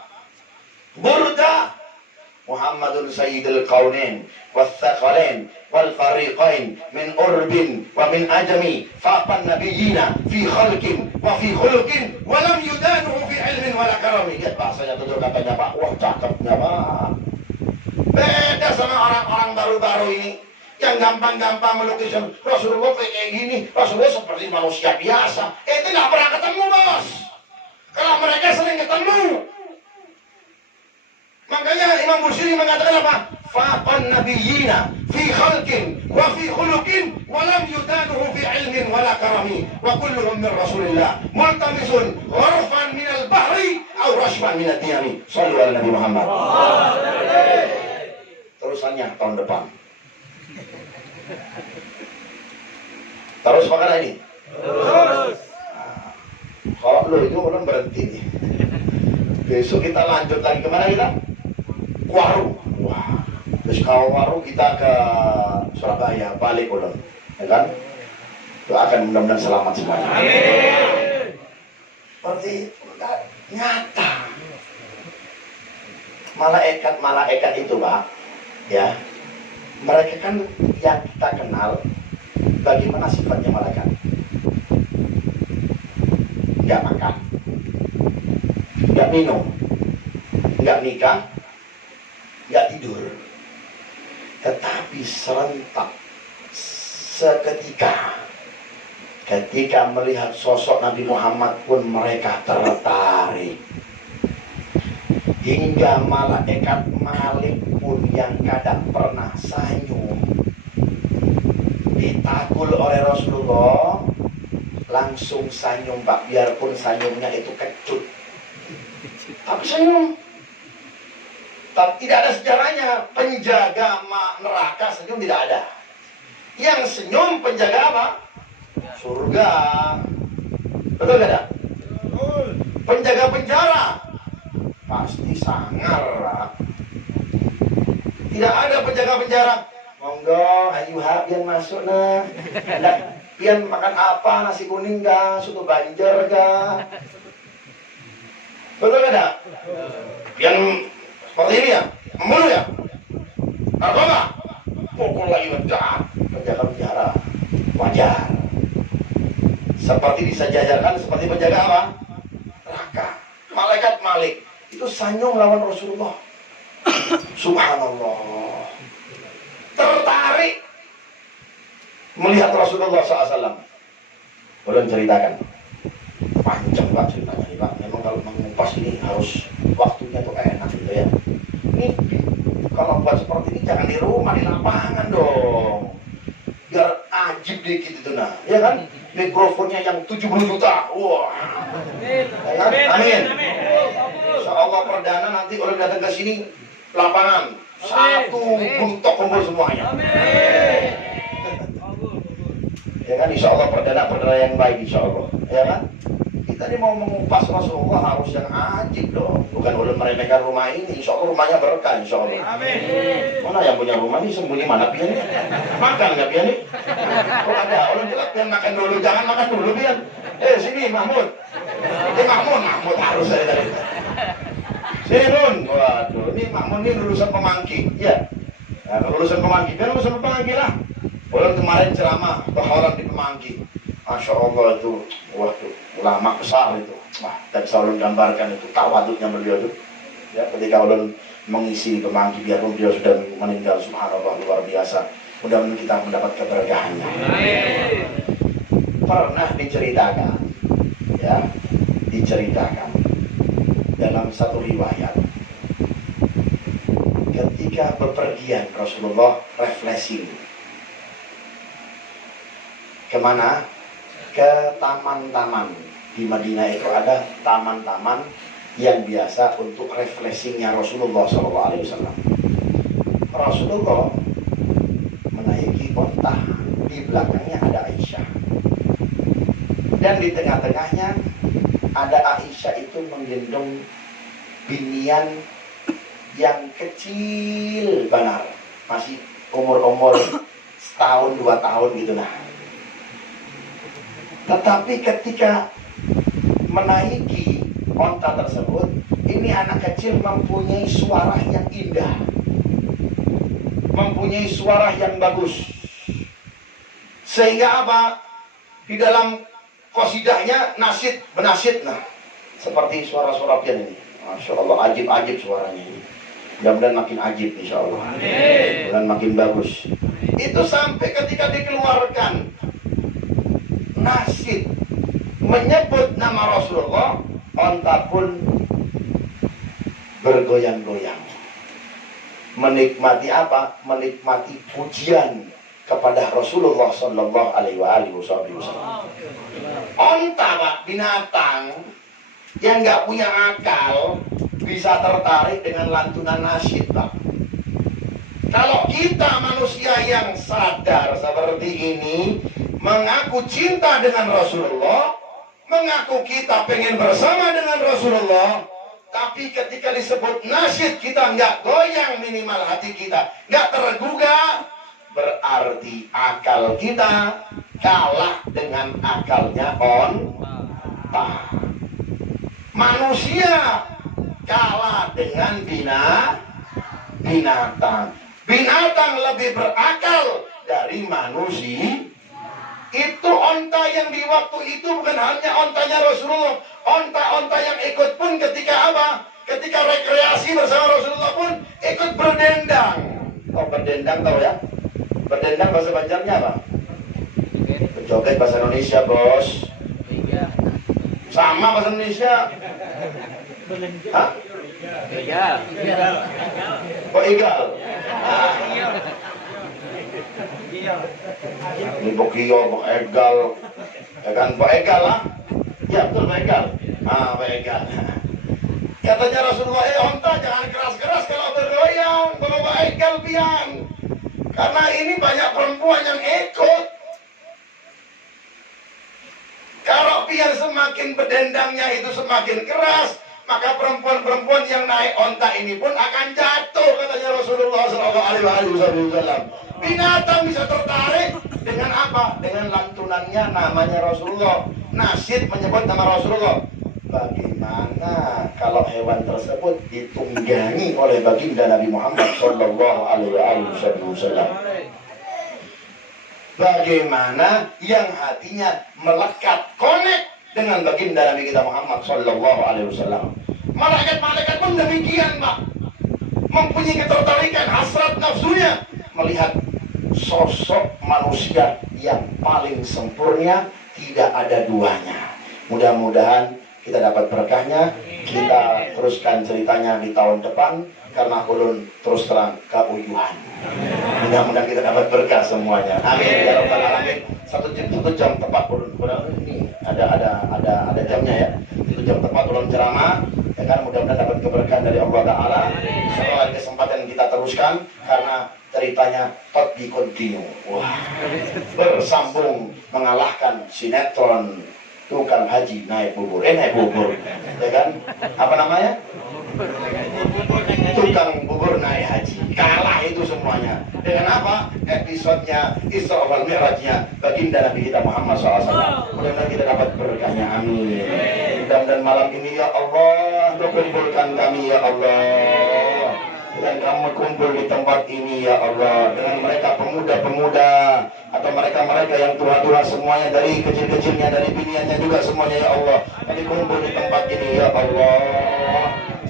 Burda. Muhammadun Sayyidul Qawnin Wathaqalain wal fariqain min urbin wa min ajami faqan nabiyina fi khalqin wa fi khuluqin wa lam yudanuhu fi ilmin wala karami. Lihat bahasanya tutur katanya Pak. Wah, cakepnya Pak. Beda sama orang-orang baru-baru ini yang gampang-gampang melukis Rasulullah kayak gini, Rasulullah seperti manusia biasa. Itu nggak pernah ketemu bos. Kalau mereka sering ketemu. Makanya Imam Busiri mengatakan apa? Faqan nabiyina fi khalqin wa fi khuluqin wa lam yudanuhu fi ilmin wala karami wa kulluhum min Rasulillah multamisun ghurfan min al-bahri aw rashman min ad-diyami. Shallu ala Nabi Muhammad. Terusannya tahun depan. Terus makanya ini. Terus. Kalau lo itu belum berhenti nih. Besok kita lanjut lagi kemana kita? Waru. Wah. Terus kalau Waru kita ke Surabaya, balik ulang, ya kan? Doakan mudah-mudahan selamat semuanya. Amin. Seperti nyata. Malaikat itu Pak, ya. Mereka kan yang kita kenal. Bagaimana sifatnya malaikat? Nggak makan, nggak minum, nggak nikah, nggak tidur. Tetapi serentak seketika ketika melihat sosok Nabi Muhammad pun mereka tertarik. Hingga malaikat Malik pun yang kadang pernah senyum ditakul oleh Rasulullah langsung senyum Pak, biarpun senyumnya itu kecut tapi senyum. Tapi tidak ada sejarahnya penjaga neraka senyum, tidak ada. Yang senyum penjaga apa? Surga. Betul tidak? Betul. Penjaga penjara pasti sangar Pak. Tidak ada penjaga penjara. Monggo, ayo pian masuk nah. Pian makan apa? Nasi kuning kah? Soto Banjar kah? Betul tidak? Pian seperti ini ya? Membunuh ya? Narkoba? Pukul lagi ledak. Penjaga penjara wajar. Seperti disejajarkan seperti penjaga apa? Neraka. Malaikat Malik itu senyum lawan Rasulullah. Subhanallah. Tertarik melihat Rasulullah SAW. Boleh ceritakan. Panjang Pak ceritanya nih Pak. Memang kalau mengupas ini harus waktunya tuh enak gitu ya. Ini kalau buat seperti ini jangan di rumah, di lapangan dong. Biar ajib dikit itu nah. Ya kan? Mikrofonnya yang 70 juta. Wah. Ya kan? Amin. Insya Allah perdana nanti orang datang ke sini lapangan. Satu buntok kumpul semuanya. Ya kan, insya Allah perdana yang baik insya Allah, ya kan? Kita ini mau mengupas Rasulullah harus yang ajib dong. Bukan ulun meremehkan rumah ini. Insya Allah rumahnya berkah, insya Allah. Amin. Mana yang punya rumah ini sembunyi mana pian ini? Makan nggak pian ini? Oh ada, ulun bilang pian makan dulu, jangan makan dulu pian. Sini Mahmud. Mahmud harus saya tadi. Sini Nun. Waduh, ini Mahmud ini lulusan Pemangki. Ya. Nah, lulusan Pemangki, kan lulusan Pemangki lah. Ulun kemarin ceramah baharan di Pemangki. Masya Allah itu, wah tuh, ulama besar itu. Wah, dan bisa ulun gambarkan itu, tawaduknya beliau itu. Ya, ketika ulun mengisi Pemangki, biarpun beliau sudah meninggal, subhanallah, luar biasa. Mudah-mudahan kita mendapat keberkahannya. Pernah diceritakan, ya, diceritakan dalam satu riwayat, ketika bepergian Rasulullah refreshing. Kemana? Ke taman-taman. Di Madinah itu ada taman-taman yang biasa untuk refreshingnya Rasulullah SAW. Rasulullah menaiki onta, di belakangnya ada Aisyah, dan di tengah-tengahnya ada Aisyah itu menggendong binian yang kecil benar, masih umur setahun 2 tahun gitu nah. Tetapi ketika menaiki onta tersebut, ini anak kecil mempunyai suara yang indah, mempunyai suara yang bagus. Sehingga apa? Di dalam qasidahnya nasid, benasid, nah seperti suara-suara pian ini. Masya Allah, ajib-ajib suaranya ini. Mudah-mudahan makin ajib insya Allah. Mudah-mudahan makin bagus. Itu sampai ketika dikeluarkan nasid menyebut nama Rasulullah, onta pun bergoyang-goyang. Menikmati apa? Menikmati pujian kepada Rasulullah Sallallahu Alaihi Wasallam. Onta, Pak, binatang yang nggak punya akal bisa tertarik dengan lantunan nasyid, Pak. Kalau kita manusia yang sadar seperti ini, mengaku cinta dengan Rasulullah, mengaku kita pengen bersama dengan Rasulullah, tapi ketika disebut nasyid kita nggak goyang, minimal hati kita nggak tergugah, berarti akal kita kalah dengan akalnya onta. Manusia kalah dengan binatang. Binatang lebih berakal dari manusia. Itu onta yang di waktu itu bukan hanya ontanya Rasulullah, onta-onta yang ikut pun ketika apa? Ketika rekreasi bersama Rasulullah pun ikut berdendang. Oh, berdendang tahu ya? Berdendang bahasa Banjarnya apa? Berjoget bahasa Indonesia, Bos. Sama bahasa Indonesia. Hah? Egal. Oh, egal. Ini Bokio, Bok Egal, ya kan, Bok Egal lah. Ya betul, Bok Egal. Bok Egal. Katanya Rasulullah, onta jangan keras-keras kalau bergoyang, bawa Bok Egal pian. Karena ini banyak perempuan yang ikut. Kalau pian semakin berdendangnya itu semakin keras, maka perempuan-perempuan yang naik onta ini pun akan jatuh, katanya Rasulullah SAW. Binatang bisa tertarik dengan apa? Dengan lantunannya namanya Rasulullah. Nasyid menyebut nama Rasulullah. Bagaimana kalau hewan tersebut ditunggangi oleh baginda Nabi Muhammad Sallallahu Alaihi Wasallam? Bagaimana yang hatinya melekat, connect dengan baginda Nabi kita Muhammad Sallallahu Alaihi Wasallam? Malaikat-malaikat pun demikian, Pak. Mempunyai ketertarikan, hasrat nafsunya melihat sosok manusia yang paling sempurna, tidak ada duanya. Mudah-mudahan kita dapat berkahnya. Kita teruskan ceritanya di tahun depan, karena ulun terus terang keuyuhan. Mudah-mudahan kita dapat berkah semuanya. Amin ya rabbal alamin. Satu jam tepat ulun. Ini ada jamnya ya. 1 jam tepat ulun ceramah. Ya kan, mudah-mudahan dapat keberkahan dari Allah Ta'ala. Setelah kesempatan kita teruskan, karena ceritanya continue. Wah, bersambung mengalahkan sinetron tukang haji naik bubur, ya kan? Apa namanya? Tukang bubur naik haji, kalah itu semuanya. Dengan apa? Episodenya Isra wal Mi'rajnya baginda Nabi kita Muhammad SAW. Mudah-mudahan kita dapat berkahnya, amin. Dan malam ini ya Allah, Kau kumpulkan kami ya Allah, dan kamu kumpul di tempat ini ya Allah, dengan mereka pemuda-pemuda atau mereka-mereka yang tua-tua semuanya, dari kecil-kecilnya, dari biniannya juga semuanya ya Allah, kami kumpul di tempat ini ya Allah,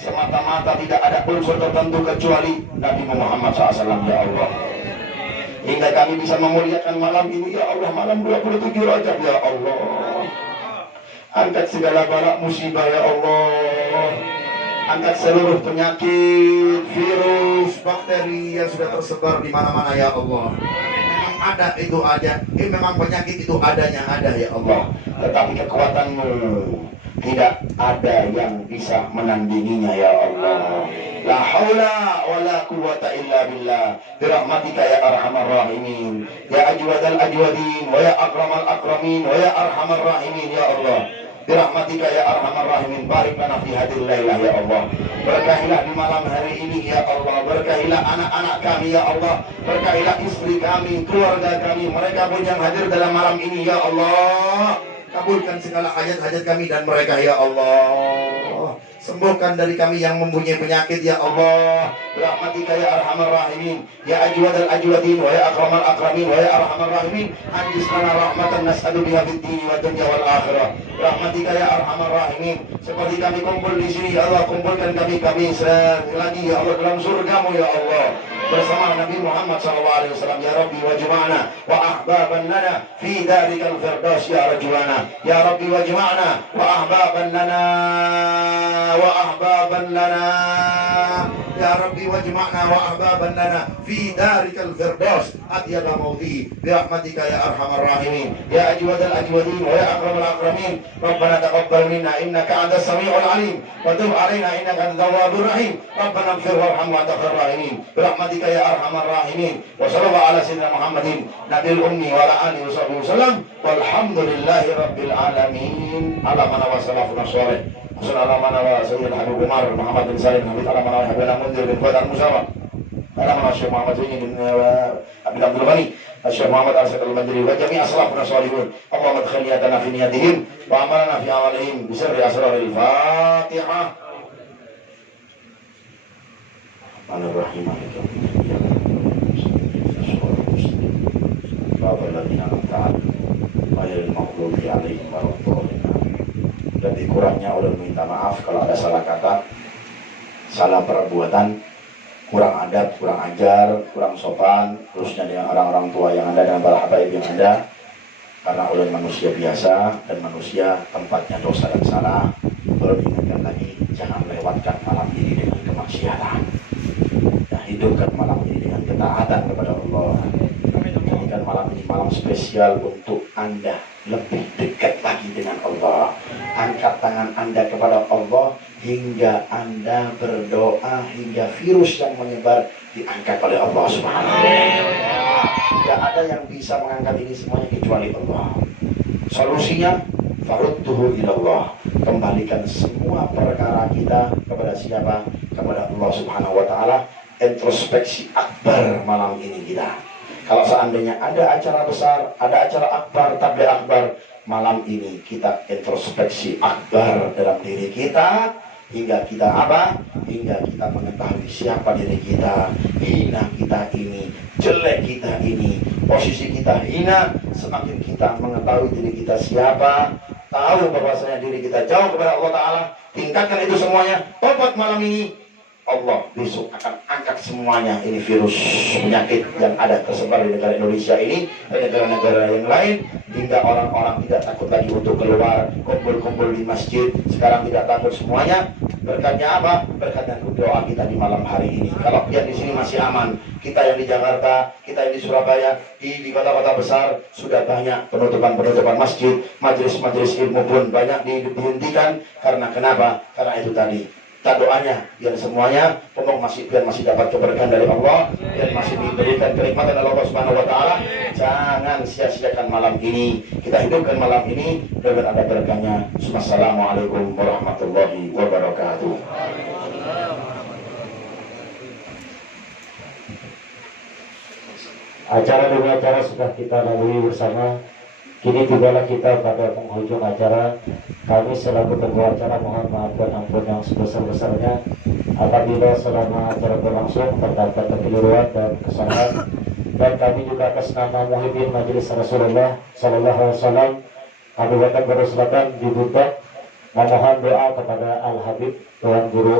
semata-mata tidak ada unsur tertentu kecuali Nabi Muhammad SAW ya Allah, hingga kami bisa memuliakan malam ini ya Allah, malam 27 Rajab ya Allah. Angkat segala bala musibah ya Allah, angkat seluruh penyakit, virus, bakteri yang sudah tersebar di mana-mana ya Allah. Memang ada itu aja, memang penyakit itu adanya ada ya Allah, tetapi kekuatan-Mu tidak ada yang bisa menandinginya ya Allah. La haula wa la quwwata illa billah, birahmatika ya arhamar rahimin, ya ajwadal ajwadin, wa ya akramal akramin, wa ya arhamar rahimin ya Allah. Birahmatika ya arhamar rahimin, barik lana fi hadhil lailah ya Allah. Berkahilah di malam hari ini ya Allah, berkahilah anak-anak kami ya Allah, berkahilah istri kami, keluarga kami, mereka pun yang hadir dalam malam ini ya Allah. Kabulkan segala hajat-hajat kami dan mereka ya Allah. Sembuhkan dari kami yang mempunyai penyakit ya Allah. Rahmatika ya arhamar rahimin, ya ajwadal ajwadin, wa ya akramal akramin, wa ya arhamar rahimin. Anjis lana rahmatan nas'alu biha fid dini wa dunya wal akhirah. Rahmatika ya arhamar rahimin. Seperti kami kumpul di sini ya Allah, kumpulkan kami lagi ya Allah dalam surga-Mu ya Allah, bersama Nabi Muhammad SAW ya Rabbi, wajma'na wa ahbaban lana fi darikal firdaus ya rajulana, ya Rabbi wajma'na wa ahbaban lana wa ahbaban lana, ya Rabbi wajma'na wa ahbaban lana fi darikal firdaus atyaba mawdi, birahmatika ya arhamar rahimin, ya ajwadal ajwadin, wa ya akramal akramin. Rabbana taqabbal minna innaka antas samiul alim, wa tub alaina innaka antat tawwabur rahim. Rabbana ighfir warham wa anta khairur rahimin, birahmatika ya arhamar rahimin. Wa sallallahu ala sayyidina Muhammadin nabiyil ummi wa ala alihi wasallam, walhamdulillahi rabbil alamin. Ala mana wa salafuna sholih, ala mana wa sayyidina Habib Umar Muhammad bin Salim Habib, ala mana wa habibana Munzir bin Fuad al-Musawwar, ala mana Syekh Muhammad Zaini bin Abdul Abdul Ghani, Syekh Muhammad Al-Saqal al-Mandiri, wa jami' aslafuna sholihun. Allahumma adkhil niyatana fi niyatihim wa amalana fi amalihim bi sirri asraril Fatihah. Bismillahirrahmanirrahim. Lebih kurangnya ulun minta maaf kalau ada salah kata, salah perbuatan, kurang adab, kurang ajar, kurang sopan, khususnya dengan orang-orang tua yang ada dan para habaib yang ada. Karena ulun manusia biasa dan manusia tempatnya dosa dan salah. Ulun ingatkan lagi, jangan lewatkan malam ini dengan kemaksiatan. Hidupkan malam ini dengan ketaatan kepada Allah. Jadikan malam ini malam spesial untuk Anda lebih dekat lagi dengan Allah. Angkat tangan Anda kepada Allah hingga Anda berdoa, hingga virus yang menyebar diangkat oleh Allah Subhanahu wa Ta'ala. Tidak ada yang bisa mengangkat ini semuanya kecuali Allah. Solusinya farudduhu ilallah, kembalikan semua perkara kita kepada siapa? Kepada Allah Subhanahu wa Ta'ala. Introspeksi akbar malam ini kita. Kalau seandainya ada acara besar, ada acara akbar, tabligh akbar, malam ini kita introspeksi akbar dalam diri kita, hingga kita apa? Hingga kita mengetahui siapa diri kita. Hina kita ini, jelek kita ini, posisi kita hina. Semakin kita mengetahui diri kita siapa, tahu bahwasanya diri kita jauh kepada Allah Ta'ala, tingkatkan itu semuanya. Tobat malam ini, Allah besok akan angkat semuanya ini virus penyakit yang ada tersebar di negara Indonesia ini dan negara-negara yang lain, hingga orang-orang tidak takut lagi untuk keluar kumpul-kumpul di masjid. Sekarang tidak takut semuanya. Berkatnya apa? Berkatnya doa kita di malam hari ini. Kalau yang di sini masih aman, kita yang di Jakarta, kita yang di Surabaya, di kota-kota besar sudah banyak penutupan masjid, majelis-majelis ilmu pun banyak dihentikan. Karena kenapa? Karena itu tadi, Tak doanya biar semuanya biar masih dapat keberkahan dari Allah, biar masih diberikan kenikmatan dari Allah Subhanahu wa taala. Jangan sia-siakan malam ini. Kita hidupkan malam ini biar ada berkahnya. Wassalamualaikum warahmatullahi wabarakatuh. Acara demi acara sudah kita lalui bersama. Kini tibalah kita pada penghujung acara. Kami selaku pembawa acara mohon maaf dan ampun yang sebesar-besarnya apabila selama acara berlangsung terdapat kekeliruan dan kesalahan. Dan kami juga atas nama Muhyiddin Majelis Rasulullah Sallallahu Alaihi Wasallam Kabupaten Bogor Selatan di Buntut memohon doa kepada Al Habib Tuan Guru